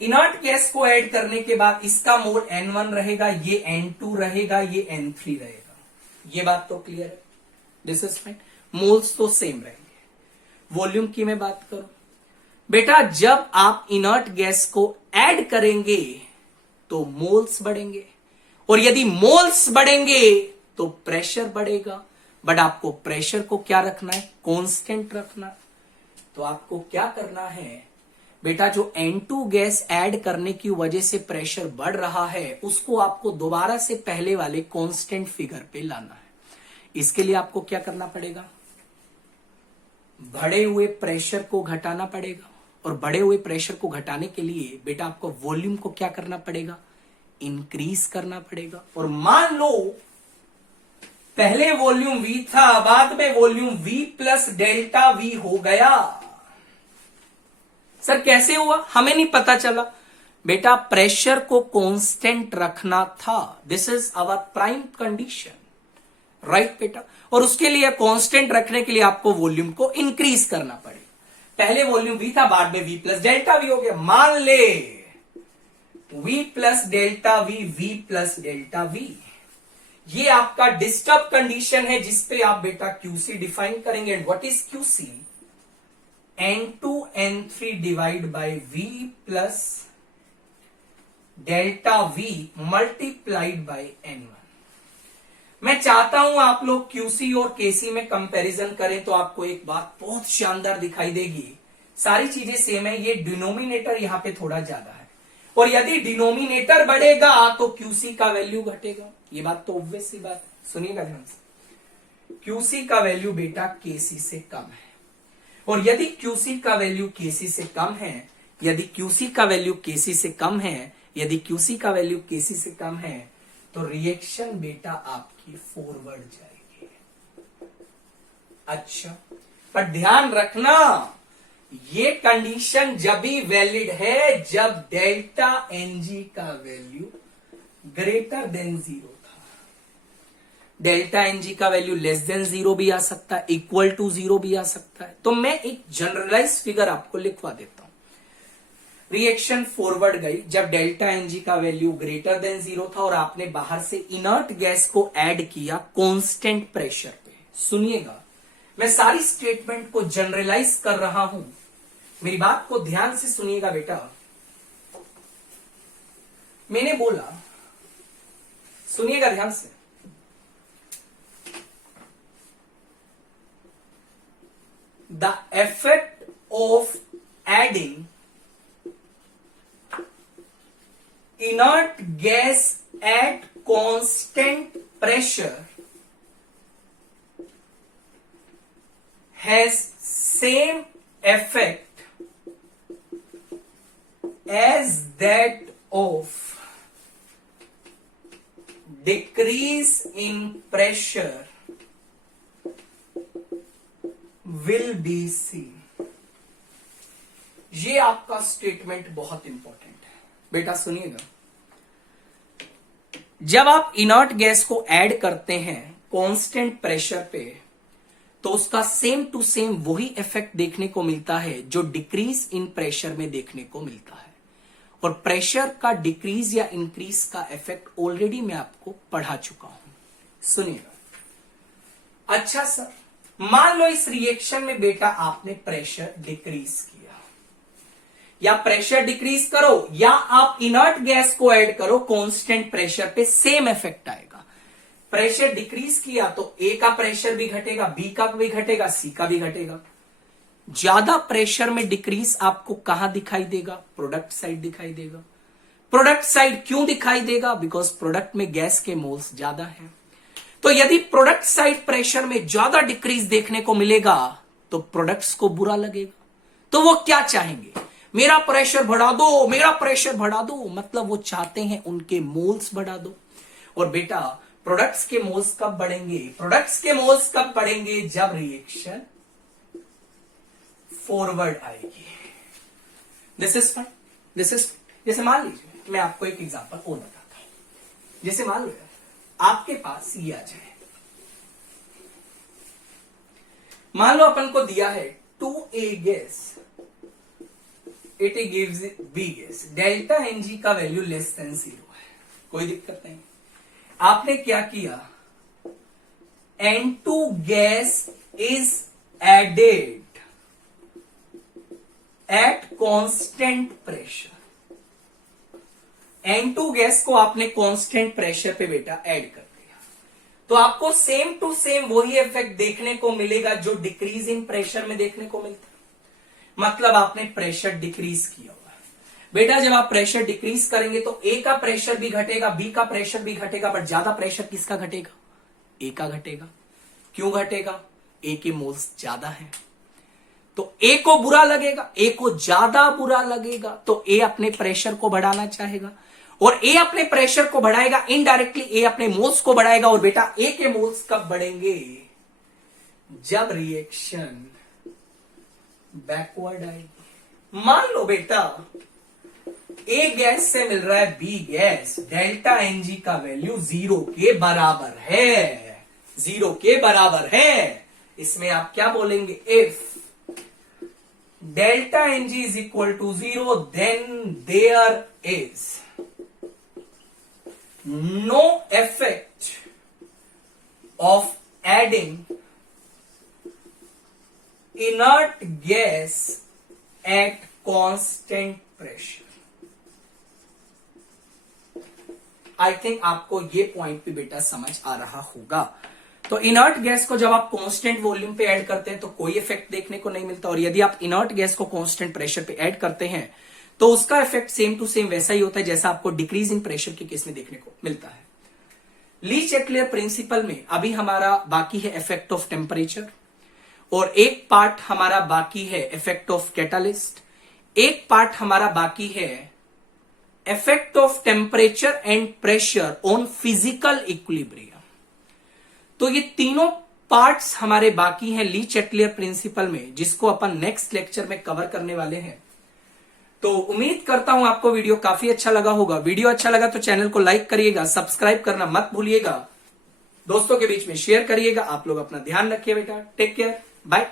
इनर्ट गैस को ऐड करने के बाद इसका मोल N1 रहेगा, ये N2 रहेगा, ये N3 रहेगा। ये बात तो क्लियर है, दिस इज फाइन। मोल्स तो सेम रहेंगे। वॉल्यूम की मैं बात करूं, बेटा जब आप इनर्ट गैस को ऐड करेंगे तो मोल्स बढ़ेंगे, और यदि मोल्स बढ़ेंगे तो प्रेशर बढ़ेगा। बट आपको प्रेशर को क्या रखना है, कांस्टेंट रखना। तो आपको क्या करना है बेटा, जो N2 गैस ऐड करने की वजह से प्रेशर बढ़ रहा है, उसको आपको दोबारा से पहले वाले कांस्टेंट फिगर पे लाना है। इसके लिए आपको क्या करना पड़ेगा, बढ़े हुए प्रेशर को घटाना पड़ेगा, और बढ़े हुए प्रेशर को घटाने के लिए बेटा आपको वॉल्यूम को क्या करना पड़ेगा, इंक्रीज करना पड़ेगा। और मान लो पहले वॉल्यूम V था, बाद में volume V plus delta V हो गया। सर कैसे हुआ, हमें नहीं पता चला। बेटा प्रेशर को कांस्टेंट रखना था, this is our prime condition, right बेटा। और उसके लिए कांस्टेंट रखने के लिए आपको वॉल्यूम को इंक्रीज करना पड़ेगा। पहले वॉल्यूम V था, बाद में V प्लस डेल्टा V हो गया। मान ले V plus delta V, V plus delta V, ये आपका डिस्टर्ब कंडीशन है, जिसपे आप बेटा QC डिफाइन करेंगे। And what is QC, N2 N3 divide by V plus delta V multiplied by N1। मैं चाहता हूं आप लोग QC और KC में कंपैरिजन करें, तो आपको एक बात बहुत शानदार दिखाई देगी। सारी चीजें सेम है, ये डिनोमिनेटर यहां पे थोड़ा ज्यादा है, और यदि डिनोमिनेटर बढ़ेगा तो QC का वैल्यू घटेगा। ये बात तो ऑब्वियस सी बात है, सुनिएगा ध्यान से। QC का वैल्यू बेटा KC से कम है, और यदि QC का वैल्यू KC से कम है, यदि QC का वैल्यू KC से कम है, यदि QC का वैल्यू KC से कम है, तो रिएक्शन बेटा आपकी फॉरवर्ड जाएगी। अच्छा, पर ध्यान रखना, ये कंडीशन जब भी वैलिड है जब डेल्टा Ng का वैल्यू ग्रेटर देन 0 था। डेल्टा Ng का वैल्यू लेस देन 0 भी आ सकता है, इक्वल टू 0 भी आ सकता है। तो मैं एक जनरलाइज फिगर आपको लिखवा देता हूं। रिएक्शन फॉरवर्ड गई जब डेल्टा Ng का वैल्यू ग्रेटर देन 0 था, और आपने बाहर से इनर्ट गैस को ऐड किया कांस्टेंट प्रेशर पे। सुनिएगा, मैं सारी स्टेटमेंट को जनरलाइज कर रहा हूं, मेरी बात को ध्यान से सुनिएगा बेटा। मैंने बोला, सुनिएगा ध्यान से, the effect of adding inert gas at constant pressure has same effect as that of decrease in pressure will be seen। ये आपका स्टेटमेंट बहुत इंपॉर्टेंट है बेटा, सुनिएगा। जब आप इनर्ट गैस को ऐड करते हैं कांस्टेंट प्रेशर पे, तो उसका सेम टू सेम वही इफेक्ट देखने को मिलता है जो डिक्रीज इन प्रेशर में देखने को मिलता है। और प्रेशर का डिक्रीज या इंक्रीज का इफेक्ट ऑलरेडी मैं आपको पढ़ा चुका हूं, सुनिएगा। अच्छा सर, मान लो इस रिएक्शन में बेटा आपने प्रेशर डिक्रीज किया, या प्रेशर डिक्रीज करो या आप इनर्ट गैस को ऐड करो, कांस्टेंट प्रेशर पे सेम इफेक्ट आएगा। प्रेशर डिक्रीज किया तो ए का प्रेशर भी घटेगा, बी का भी घटेगा, सी का भी घटेगा। ज्यादा प्रेशर में डिक्रीज आपको कहां दिखाई देगा, प्रोडक्ट साइड दिखाई देगा। प्रोडक्ट साइड क्यों दिखाई देगा, बिकॉज प्रोडक्ट में गैस के मोल्स ज्यादा हैं। तो यदि प्रोडक्ट साइड प्रेशर में ज्यादा डिक्रीज देखने को मिलेगा तो प्रोडक्ट्स को बुरा लगेगा। तो वो क्या चाहेंगे, मेरा प्रेशर बढ़ा दो, मेरा प्रेशर बढ़ा दो, मतलब वो चाहते हैं उनके मोल्स बढ़ा दो। और बेटा प्रोडक्ट्स के मोल्स कब बढ़ेंगे, प्रोडक्ट्स के मोल्स कब बढ़ेंगे, जब रिएक्शन फॉरवर्ड आएगी। This is fine, this is, जैसे मान लीजिए मैं आपको एक एग्जांपल और बताता हूं। जैसे मान लो आपके पास ये आ जाए, मान लो अपन को दिया है 2A gas, it gives B gas, delta Ng का वैल्यू लेस देन 0 है, कोई दिक्कत नहीं। आपने क्या किया, N2 gas is added at constant pressure. N2 gas को आपने कांस्टेंट प्रेशर पे बेटा ऐड कर दिया, तो आपको सेम टू सेम वही इफेक्ट देखने को मिलेगा जो डिक्रीज इन प्रेशर में देखने को मिलता है। मतलब आपने प्रेशर डिक्रीज किया हुआ है। बेटा जब आप प्रेशर डिक्रीज करेंगे तो ए का प्रेशर भी घटेगा, बी का प्रेशर भी घटेगा, बट ज्यादा प्रेशर किसका घटेगा, ए का घटेगा। क्यों घटेगा, ए के मोल्स ज्यादा है, तो ए को बुरा लगेगा, ए को ज्यादा बुरा लगेगा, तो ए अपने प्रेशर को बढ़ाना चाहेगा, और ए अपने प्रेशर को बढ़ाएगा, इनडायरेक्टली ए अपने मोल्स को बढ़ाएगा। और बेटा ए के मोल्स कब बढ़ेंगे, जब रिएक्शन बैकवर्ड आएगी। मान लो बेटा ए गैस से मिल रहा है बी गैस, डेल्टा Ng का वैल्यू 0 के बराबर है, 0 के बराबर है। इसमें आप क्या बोलेंगे, if delta Ng is equal to 0 then there is no effect of adding inert gas at constant pressure। I think आपको ये पॉइंट भी बेटा समझ आ रहा होगा। तो इनर्ट गैस को जब आप कांस्टेंट वॉल्यूम पे ऐड करते हैं तो कोई इफेक्ट देखने को नहीं मिलता, और यदि आप इनर्ट गैस को कांस्टेंट प्रेशर पे ऐड करते हैं तो उसका इफेक्ट सेम टू सेम वैसा ही होता है जैसा आपको डिक्रीज इन प्रेशर के केस में देखने को मिलता है। ली-चैटलियर प्रिंसिपल में अभी हमारा बाकी है इफेक्ट ऑफ टेम्परेचर, और एक पार्ट हमारा बाकी है इफेक्ट ऑफ कैटालिस्ट, एक पार्ट हमारा बाकी है effect of temperature and pressure on physical equilibrium. तो ये तीनों पार्ट्स हमारे बाकी हैं ली-चैटलियर प्रिंसिपल में, जिसको अपन नेक्स्ट लेक्चर में कवर करने वाले हैं। तो उम्मीद करता हूं आपको वीडियो काफी अच्छा लगा होगा। वीडियो अच्छा लगा तो चैनल को लाइक करिएगा, सब्सक्राइब करना मत भूलिएगा, दोस्तों के बीच में शेयर करिएगा। आप लोग अपना ध्यान रखिए बेटा, टेक केयर, बाय।